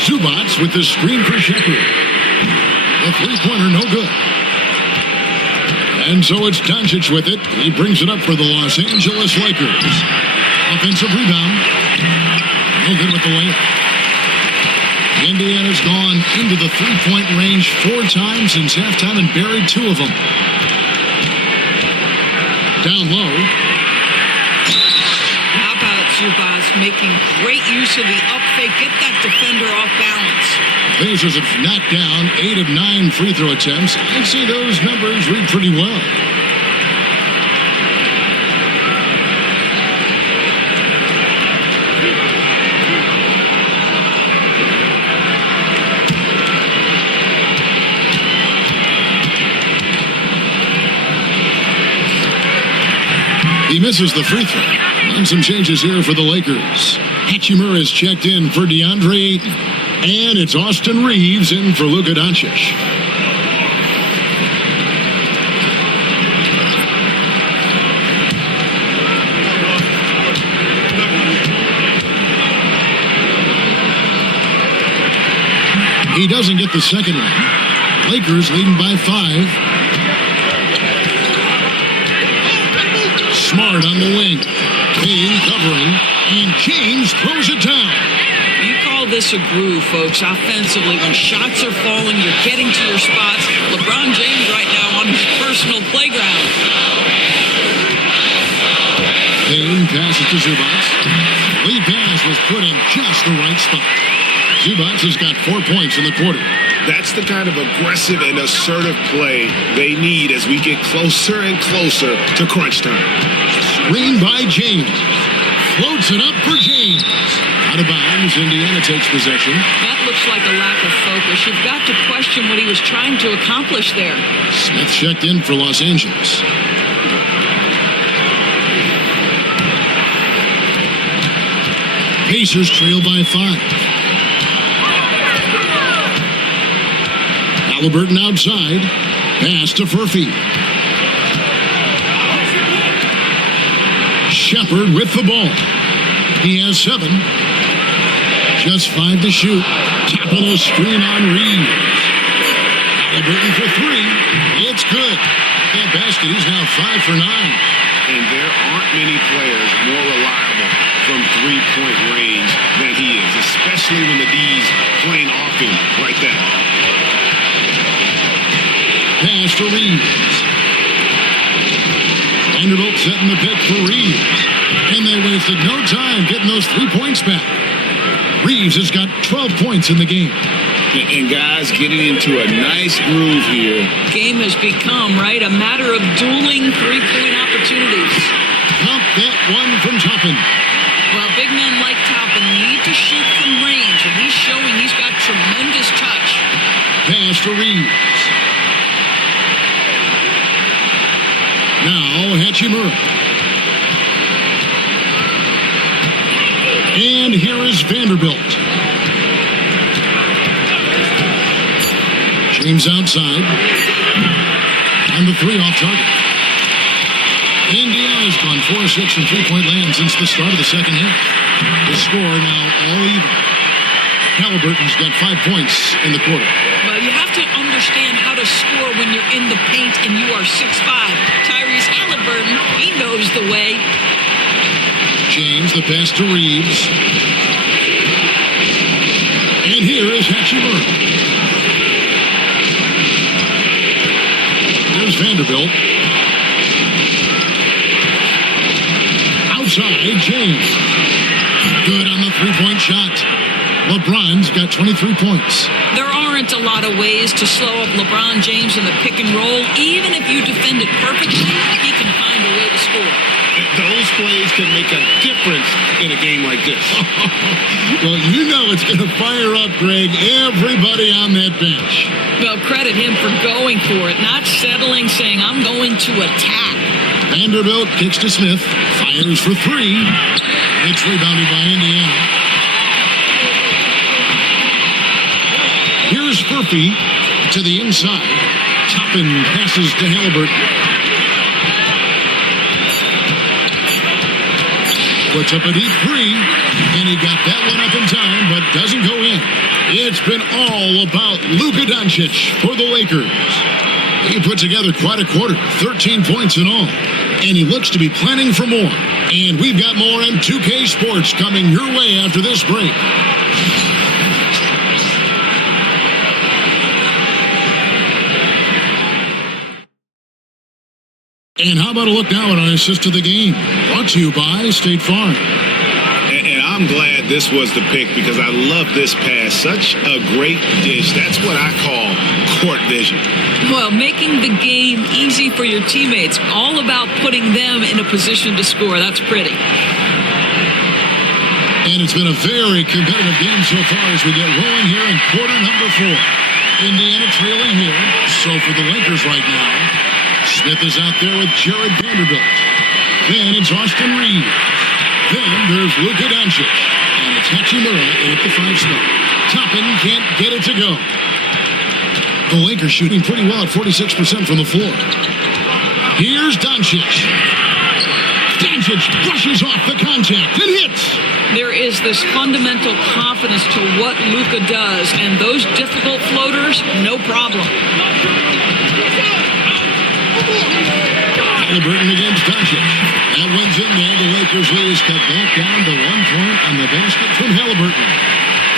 Zubats with the screen for Shepard. The three-pointer, no good. And so it's Doncic with it. He brings it up for the Los Angeles Lakers. Offensive rebound. No good with the layup. Indiana's gone into the three-point range 4 times since halftime and buried 2 of them. Down low. How about Zubats making great use of the up fake, get that defender off balance. Pacers have knocked down 8 of 9 free throw attempts. I'd say those numbers read pretty well. misses the free throw. And some changes here for the Lakers. Hachimura is checked in for DeAndre Ayton. And it's Austin Reeves in for Luka Doncic. He doesn't get the second one. Lakers leading by 5. Smart on the wing. Payne covering. And James throws it down. You call this a groove, folks. Offensively, when shots are falling, you're getting to your spots. LeBron James right now on his personal playground. Payne passes to Zubac. Lead pass was put in just the right spot. Zubac has got 4 points in the quarter. That's the kind of aggressive and assertive play they need as we get closer and closer to crunch time. Screen by James. Floats it up for James. Out of bounds, Indiana takes possession. That looks like a lack of focus. You've got to question what he was trying to accomplish there. Smith checked in for Los Angeles. Pacers trail by 5. Halliburton outside. Pass to Furphy. Shepard with the ball. He has 7. Just 5 to shoot. Tapping a screen on Reeves. Halliburton for 3. It's good. That basket, he's now 5 for 9. And there aren't many players more reliable from three-point range than he is, especially when the D's playing off him like that. Pass to Reeves. Vanderbilt setting the pick for Reeves. And they wasted no time getting those 3 points back. Reeves has got 12 points in the game. And guys getting into a nice groove here. Game has become, right, a matter of dueling three-point opportunities. Pump that one from Toppin. Well, big men like Toppin need to shoot from range, and he's showing he's got tremendous touch. Pass to Reeves. Now, Hachimura. And here is Vanderbilt. James outside. On the 3 off target. Indiana's gone 4-6 from three-point land since the start of the second half. The score now all even. Halliburton's got 5 points in the quarter. Well, you have to understand how to score when you're in the paint and you are 6'5". Tyrese Halliburton, he knows the way. James, the pass to Reeves. And here is Hachimura. There's Vanderbilt. Outside, James. Good on the three-point shot. LeBron's got 23 points. There aren't a lot of ways to slow up LeBron James in the pick and roll. Even if you defend it perfectly, he can find a way to score. Those plays can make a difference in a game like this. Well, you know it's going to fire up, Greg, everybody on that bench. Well, credit him for going for it, not settling, saying, I'm going to attack. Vanderbilt kicks to Smith, fires for 3. It's rebounded by Indiana. Here's Furphy to the inside. Toppin passes to Halliburton. Puts up a deep 3, and he got that one up in time, but doesn't go in. It's been all about Luka Doncic for the Lakers. He put together quite a quarter, 13 points in all, and he looks to be planning for more. And we've got more on 2K Sports coming your way after this break. And how about a look now at our assist to the game? Brought to you by State Farm. And I'm glad this was the pick because I love this pass. Such a great dish. That's what I call court vision. Well, making the game easy for your teammates. All about putting them in a position to score. That's pretty. And it's been a very competitive game so far as we get rolling here in quarter number 4. Indiana trailing here. So for the Lakers right now, Smith is out there with Jared Vanderbilt. Then it's Austin Reeves. Then there's Luka Doncic. And it's Hachimura at the 5 spot. Toppin can't get it to go. The Lakers shooting pretty well at 46% from the floor. Here's Doncic. Doncic brushes off the contact and hits. There is this fundamental confidence to what Luka does, and those difficult floaters, no problem. Halliburton against Doncic. That one's in there. The Lakers lead is cut back down to 1 point on the basket from Halliburton.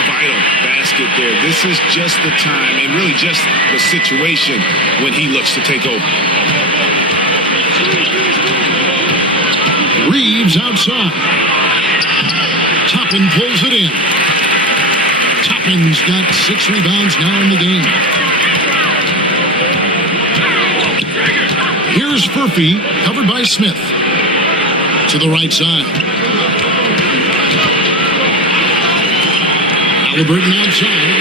Vital basket there. This is just the time and really just the situation when he looks to take over. Reeves outside. Toppin pulls it in. Toppin's got 6 rebounds now in the game. Here's Furphy, covered by Smith. To the right side. Halliburton outside.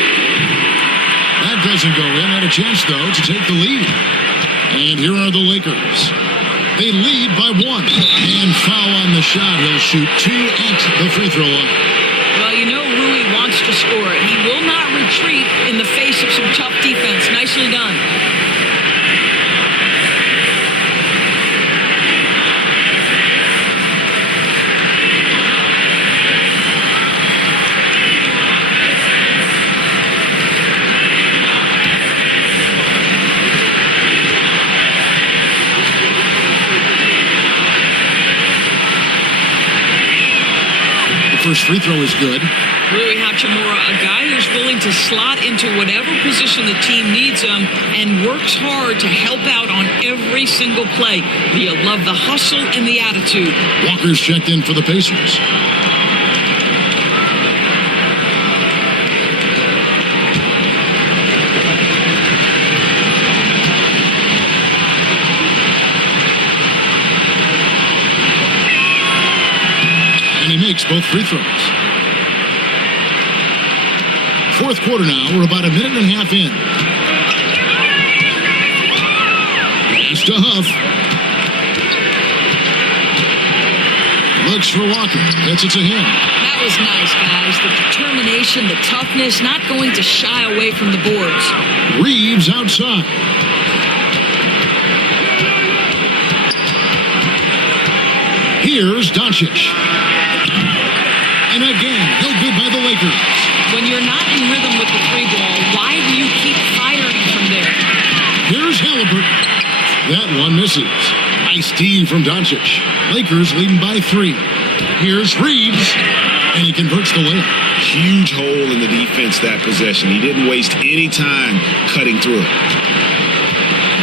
That doesn't go in. Had a chance, though, to take the lead. And here are the Lakers. They lead by 1. And foul on the shot. He'll shoot 2 at the free throw line. Well, you know Rui wants to score it. He will not retreat in the face of some tough defense. Nicely done. First free throw is good. Rui Hachimura, a guy who's willing to slot into whatever position the team needs him and works hard to help out on every single play. You love the hustle and the attitude. Walker's checked in for the Pacers. Makes both free throws. Fourth quarter now. We're about a minute and a half in. Pass to Huff. Looks for Walker. Gets it to him. That was nice, guys. The determination, the toughness, not going to shy away from the boards. Reeves outside. Here's Doncic. And again, no good by the Lakers. When you're not in rhythm with the 3 ball, why do you keep firing from there? Here's Halliburton. That one misses. Nice D from Doncic. Lakers leading by 3. Here's Reeves. And he converts the layup. Huge hole in the defense that possession. He didn't waste any time cutting through.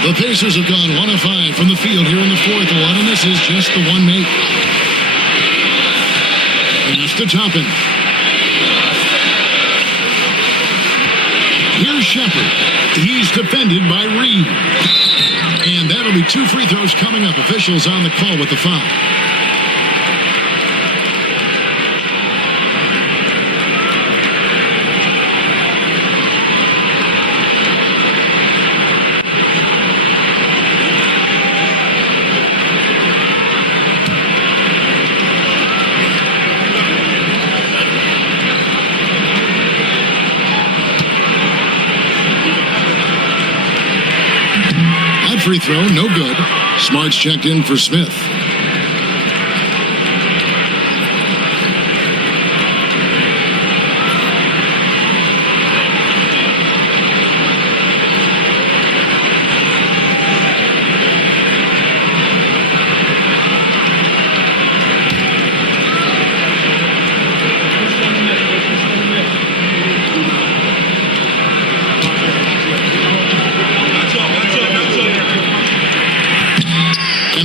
The Pacers have gone 1 of 5 from the field here in the fourth one, and this is just the one make. Pass to Toppin. Here's Shepard. He's defended by Reed. And that'll be 2 free throws coming up. Officials on the call with the foul. Free throw, no good. Smart's checked in for Smith.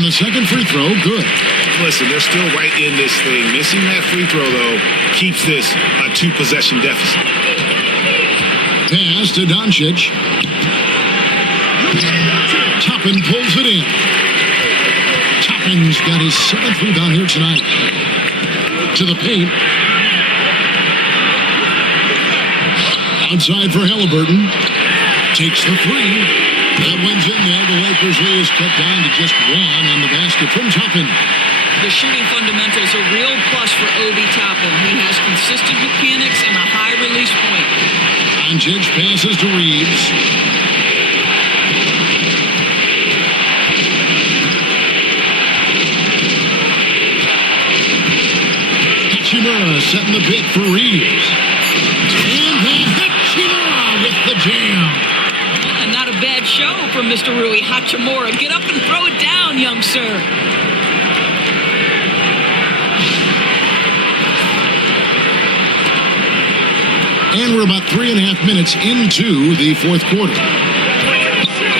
The second free throw, good. Listen, they're still right in this thing. Missing that free throw, though, keeps this a 2-possession deficit. Pass to Doncic. Toppin pulls it in. Toppin's got his 7th rebound here tonight. To the paint. Outside for Halliburton. Takes the 3. That one's in there. The Lakers lead is cut down to just 1 on the basket from Toppin. The shooting fundamentals are real plus for Obi Toppin. He has consistent mechanics and a high release point. Doncic passes to Reeves. Hachimura setting the bit for Reeves. And then Hachimura with the jam. And not a bad show from Mr. Rui Hachimura. Get up and throw it down, young sir. And we're about 3.5 minutes into the fourth quarter.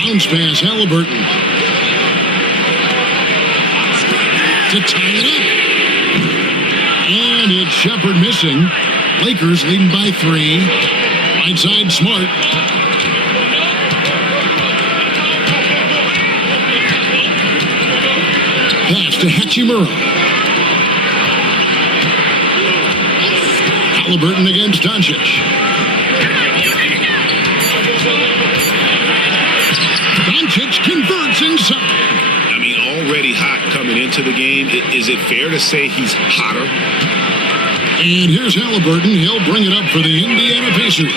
Bounce pass, Halliburton. To tie it up. And it's Shepherd missing. Lakers leading by 3. Right side, Smart. Pass to Hachimura. Halliburton against Doncic. Doncic converts inside. I mean, already hot coming into the game. Is it fair to say he's hotter? And here's Halliburton. He'll bring it up for the Indiana Pacers.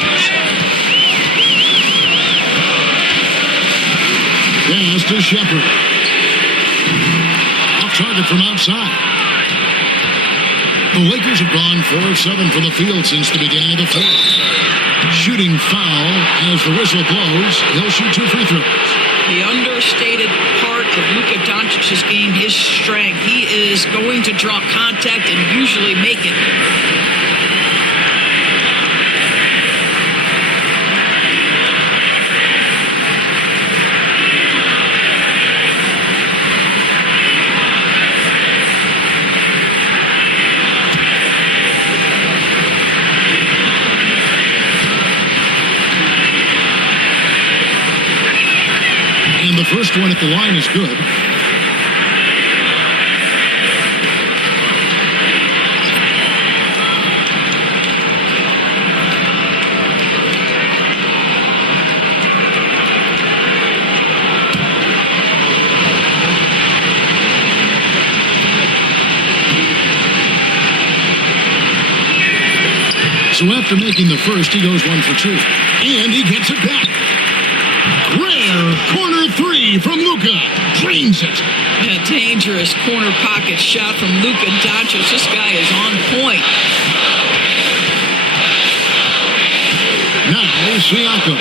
Pass to Shepherd. Off target from outside. The Lakers have gone 4 of 7 from the field since the beginning of the fourth. Shooting foul as the whistle blows. He'll shoot 2 free throws. The understated part of Luka Doncic's game, his strength. He is going to draw contact and usually make it. The first one at the line is good. So after making the first, he goes 1 for 2. And he gets it back. Rare corner 3 from Luka. Drains it. A dangerous corner pocket shot from Luka Doncic. This guy is on point. Now Siakam.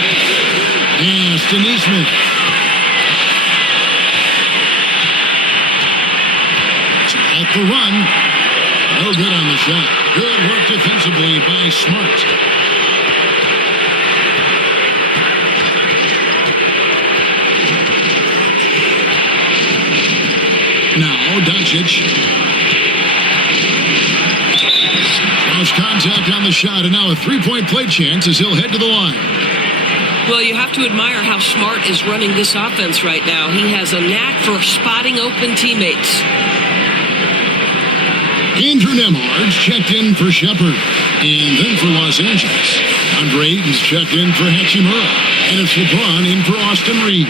Pass to Neesmith. Off the run. No good on the shot. Good work defensively by Smart. Now Doncic. Cross contact on the shot, and now a 3-point play chance as he'll head to the line. Well, you have to admire how Smart is running this offense right now. He has a knack for spotting open teammates. Andrew Nembhard's checked in for Shepherd. And then for Los Angeles, Andre Ayton's checked in for Hachimura. And it's LeBron in for Austin Reeves.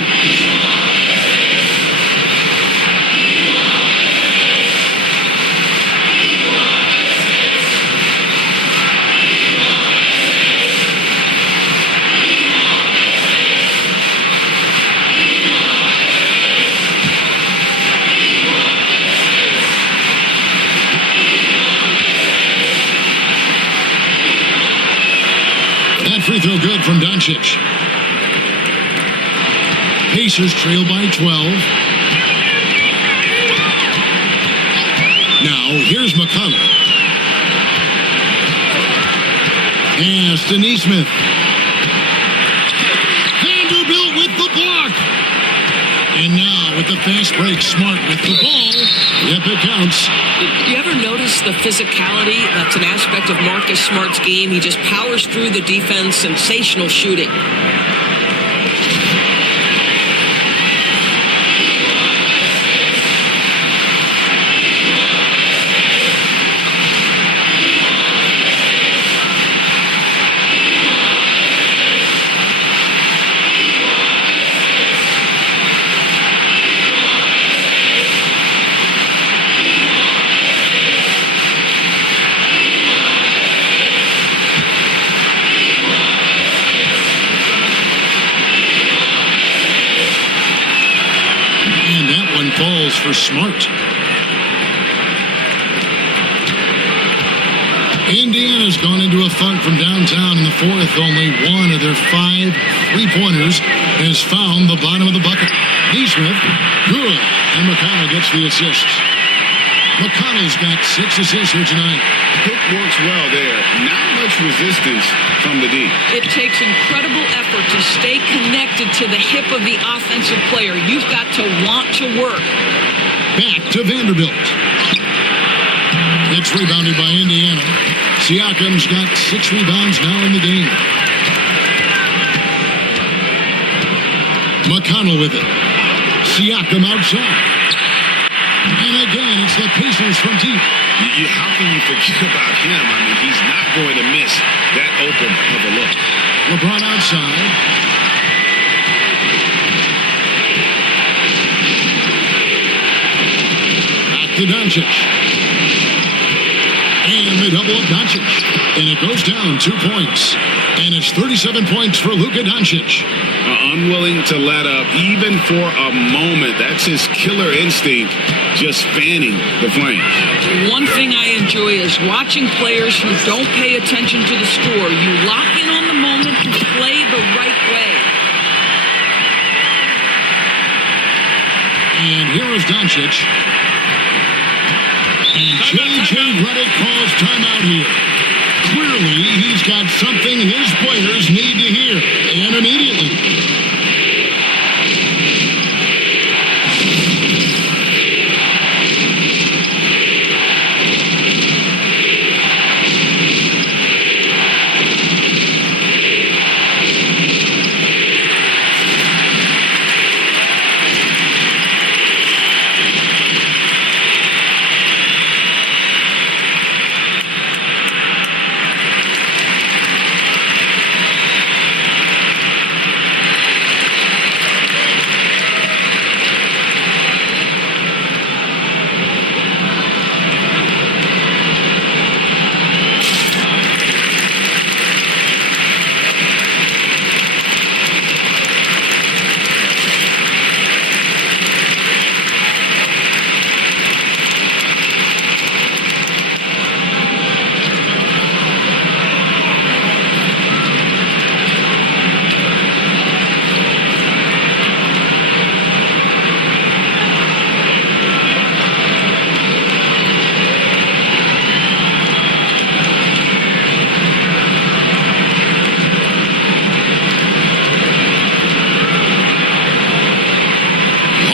Free throw good from Doncic. Pacers trail by 12. Now here's McConnell. Pass to Neesmith. Vanderbilt with the block. And now with the fast break, Smart with the ball. Yep, it counts. You ever notice the physicality? That's an aspect of Marcus Smart's game. He just powers through the defense. Sensational shooting. That one falls for Smart. Indiana's gone into a funk from downtown in the fourth. Only one of their 5 3-pointers has found the bottom of the bucket. Neesmith, good. And McConnell gets the assist. McConnell's got 6 assists here tonight. Pick works well there. Not much resistance from the D. It takes incredible effort to stay connected to the hip of the offensive player. You've got to want to work. Back to Vanderbilt. It's rebounded by Indiana. Siakam's got 6 rebounds now in the game. McConnell with it. Siakam outside. And again, it's the Pacers from deep. How can you forget about him? I mean, he's not going to miss that open of a look. LeBron outside. Back to Doncic. And they double up Doncic. And it goes down 2 points. And it's 37 points for Luka Doncic. Unwilling to let up even for a moment. That's his killer instinct, just fanning the flames. One thing I enjoy is watching players who don't pay attention to the score. You lock in on the moment and play the right way. And here is Doncic. And J.J. Redick calls timeout here. Clearly, he's got something his players need to hear, and immediately.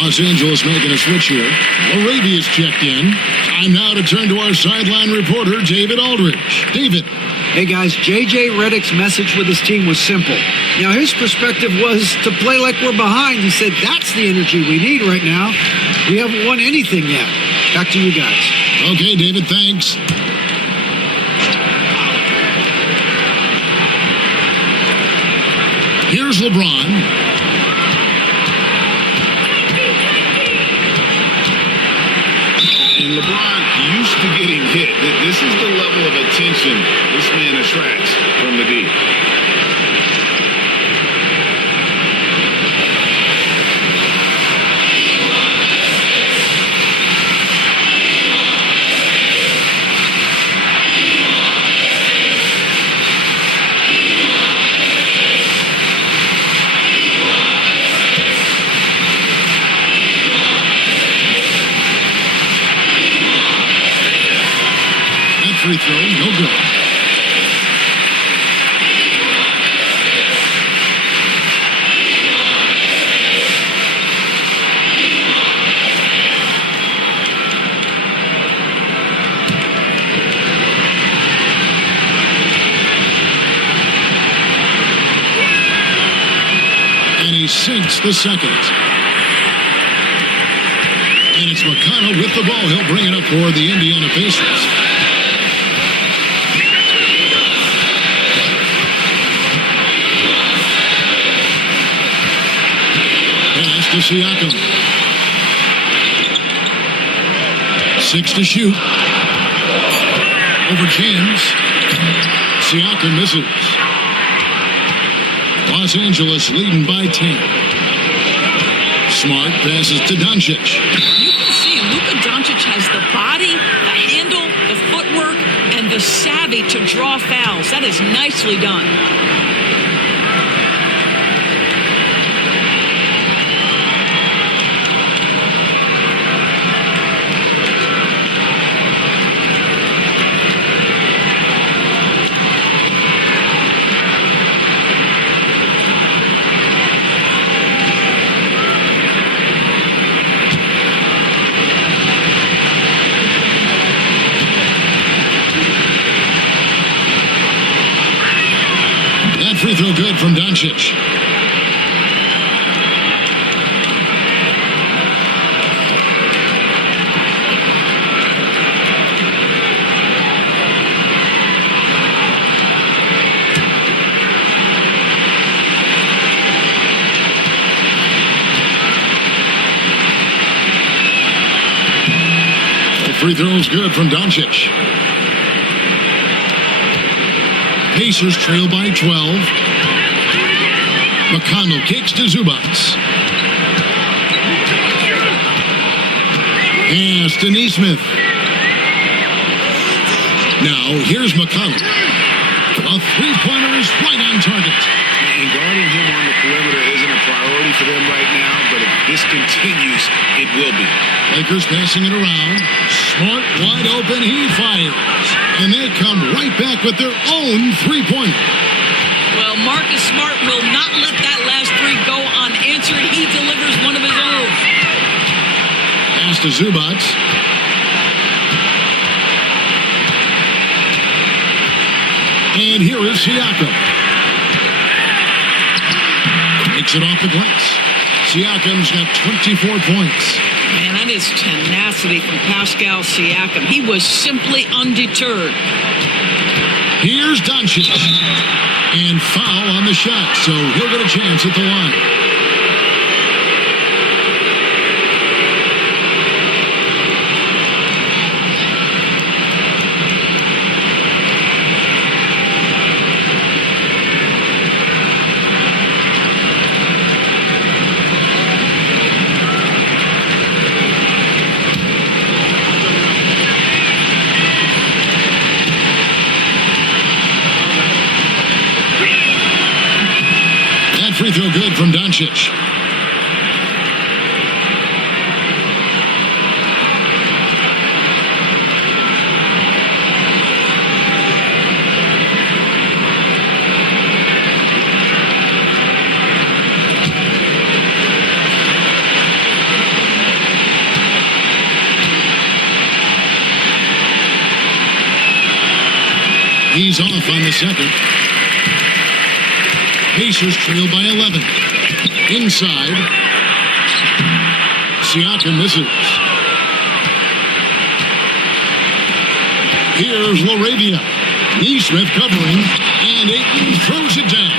Los Angeles making a switch here. Arabia's checked in. Time now to turn to our sideline reporter, David Aldridge. David. Hey guys, J.J. Redick's message with his team was simple. Now his perspective was to play like we're behind. He said that's the energy we need right now. We haven't won anything yet. Back to you guys. Okay, David, thanks. Here's LeBron. And LeBron used to getting hit. This is the level of attention this man attracts from the D. Free throw, no good. And he sinks the second. And it's McConnell with the ball. He'll bring it up for the Indiana Pacers. To Siakam. 6 to shoot. Over James. Siakam misses. Los Angeles leading by 10. Smart passes to Doncic. You can see Luka Doncic has the body, the handle, the footwork, and the savvy to draw fouls. That is nicely done. Free throw good from Doncic. The free throw is good from Doncic. Pacers trail by 12. McConnell kicks to Zubac. Pass to Neesmith. Now here's McConnell. A three-pointer is right on target. And guarding him on the perimeter isn't a priority for them right now, but if this continues, it will be. Lakers passing it around. Smart wide open. He fires. And they come right back with their own three-pointer. Well, Marcus Smart will not let that last three go unanswered. He delivers one of his own. Pass to Zubac. And here is Siakam. Makes it off the glass. Siakam's got 24 points. Man, that is tenacity from Pascal Siakam. He was simply undeterred. Here's Doncic. And foul on the shot, so he'll get a chance at the line. Free throw good from Doncic. He's off on the second. Pacers trail by 11. Inside. Siakam misses. Here's LaRavia. Neesmith covering. And Ayton throws it down.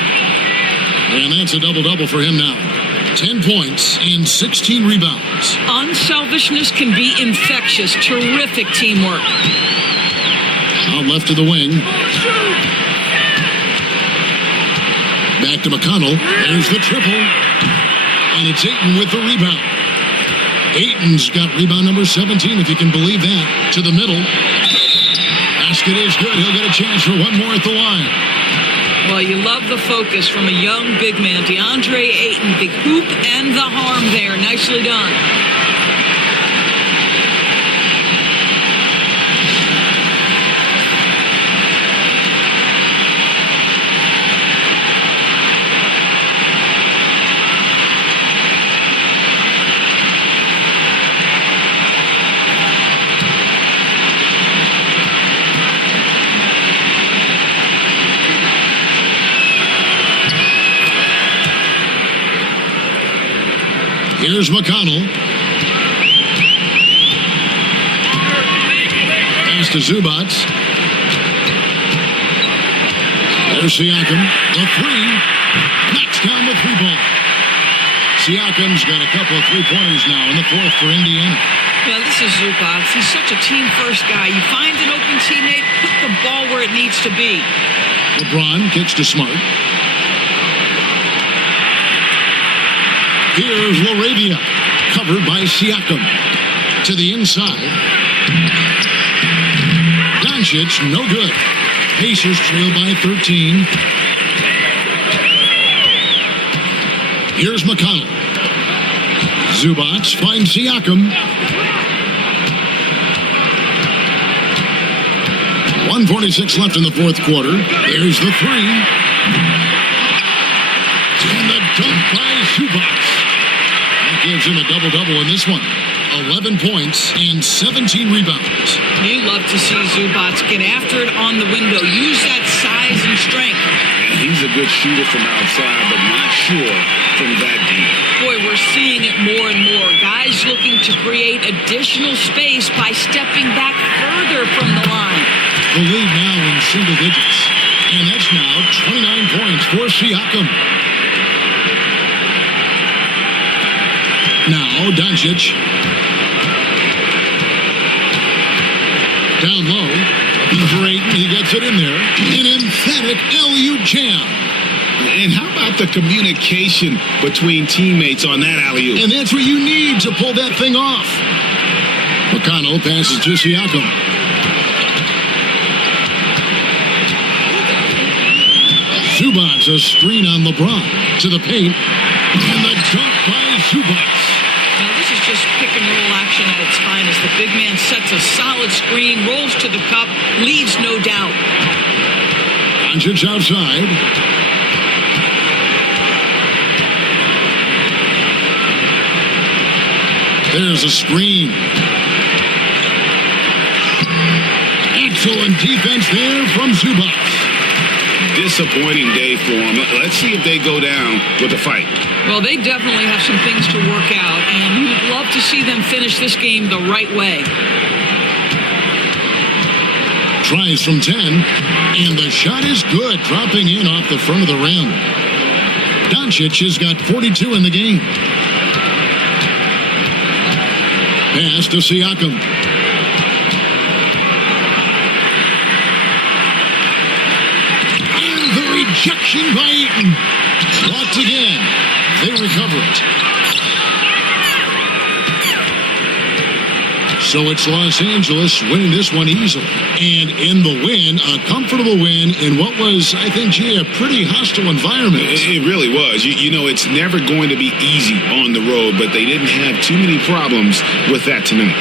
And that's a double-double for him now. 10 points and 16 rebounds. Unselfishness can be infectious. Terrific teamwork. Out left to the wing. Back to McConnell. There's the triple. And it's Ayton with the rebound. Ayton's got rebound number 17, if you can believe that. To the middle. Basket is good. He'll get a chance for one more at the line. Well, you love the focus from a young big man. DeAndre Ayton, the hoop and the harm there. Nicely done. Here's McConnell. Pass to Zubac. There's Siakam. The three. Knocks down the three ball. Siakam's got a couple of three-pointers now in the fourth for Indiana. Well, this is Zubac. He's such a team-first guy. You find an open teammate, put the ball where it needs to be. LeBron kicks to Smart. Here's Laravia, covered by Siakam. To the inside. Doncic, no good. Pacers trail by 13. Here's McConnell. Zubac finds Siakam. 1:46 left in the fourth quarter. There's the three. And the dunk by Zubac. That gives him a double-double in this one. 11 points and 17 rebounds. You love to see Zubac get after it on the window. Use that size and strength. And he's a good shooter from outside, but not sure from that deep. Boy, we're seeing it more and more. Guys looking to create additional space by stepping back further from the line. The lead now in single digits. And that's now 29 points for Siakam. Now, Doncic. Down low. Looking for Ayton. He gets it in there. An emphatic alley-oop jam. And how about the communication between teammates on that alley-oop? And that's what you need to pull that thing off. McConnell passes to Siakam. Zubac, a screen on LeBron. To the paint. And the dunk by Zubac. Now, this is just pick-and-roll action at its finest. The big man sets a solid screen, rolls to the cup, leaves no doubt. Doncic outside. There's a screen. Excellent defense there from Zubac. Disappointing day for him. Let's see if they go down with a fight. Well, they definitely have some things to work out, and you'd love to see them finish this game the right way. Tries from 10, and the shot is good, dropping in off the front of the rim. Doncic has got 42 in the game. Pass to Siakam. And the rejection by Ayton. Blocked again. They recover it. So it's Los Angeles winning this one easily. And in the win, a comfortable win in what was, I think, a pretty hostile environment. It really was. You know, it's never going to be easy on the road, but they didn't have too many problems with that tonight.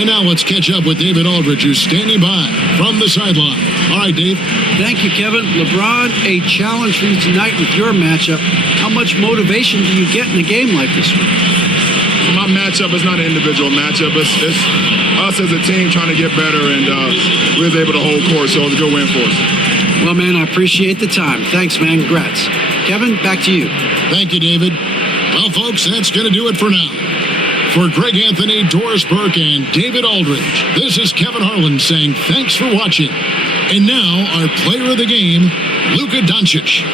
And now let's catch up with David Aldridge, who's standing by from the sideline. All right, Dave. Thank you, Kevin. LeBron, a challenge for you tonight with your matchup. How much motivation do you get in a game like this one? My matchup is not an individual matchup. It's us as a team trying to get better, and we was able to hold court, so it was a good win for us. Well, man, I appreciate the time. Thanks, man. Congrats. Kevin, back to you. Thank you, David. Well, folks, that's going to do it for now. For Greg Anthony, Doris Burke, and David Aldridge, this is Kevin Harlan saying thanks for watching. And now, our player of the game, Luka Doncic.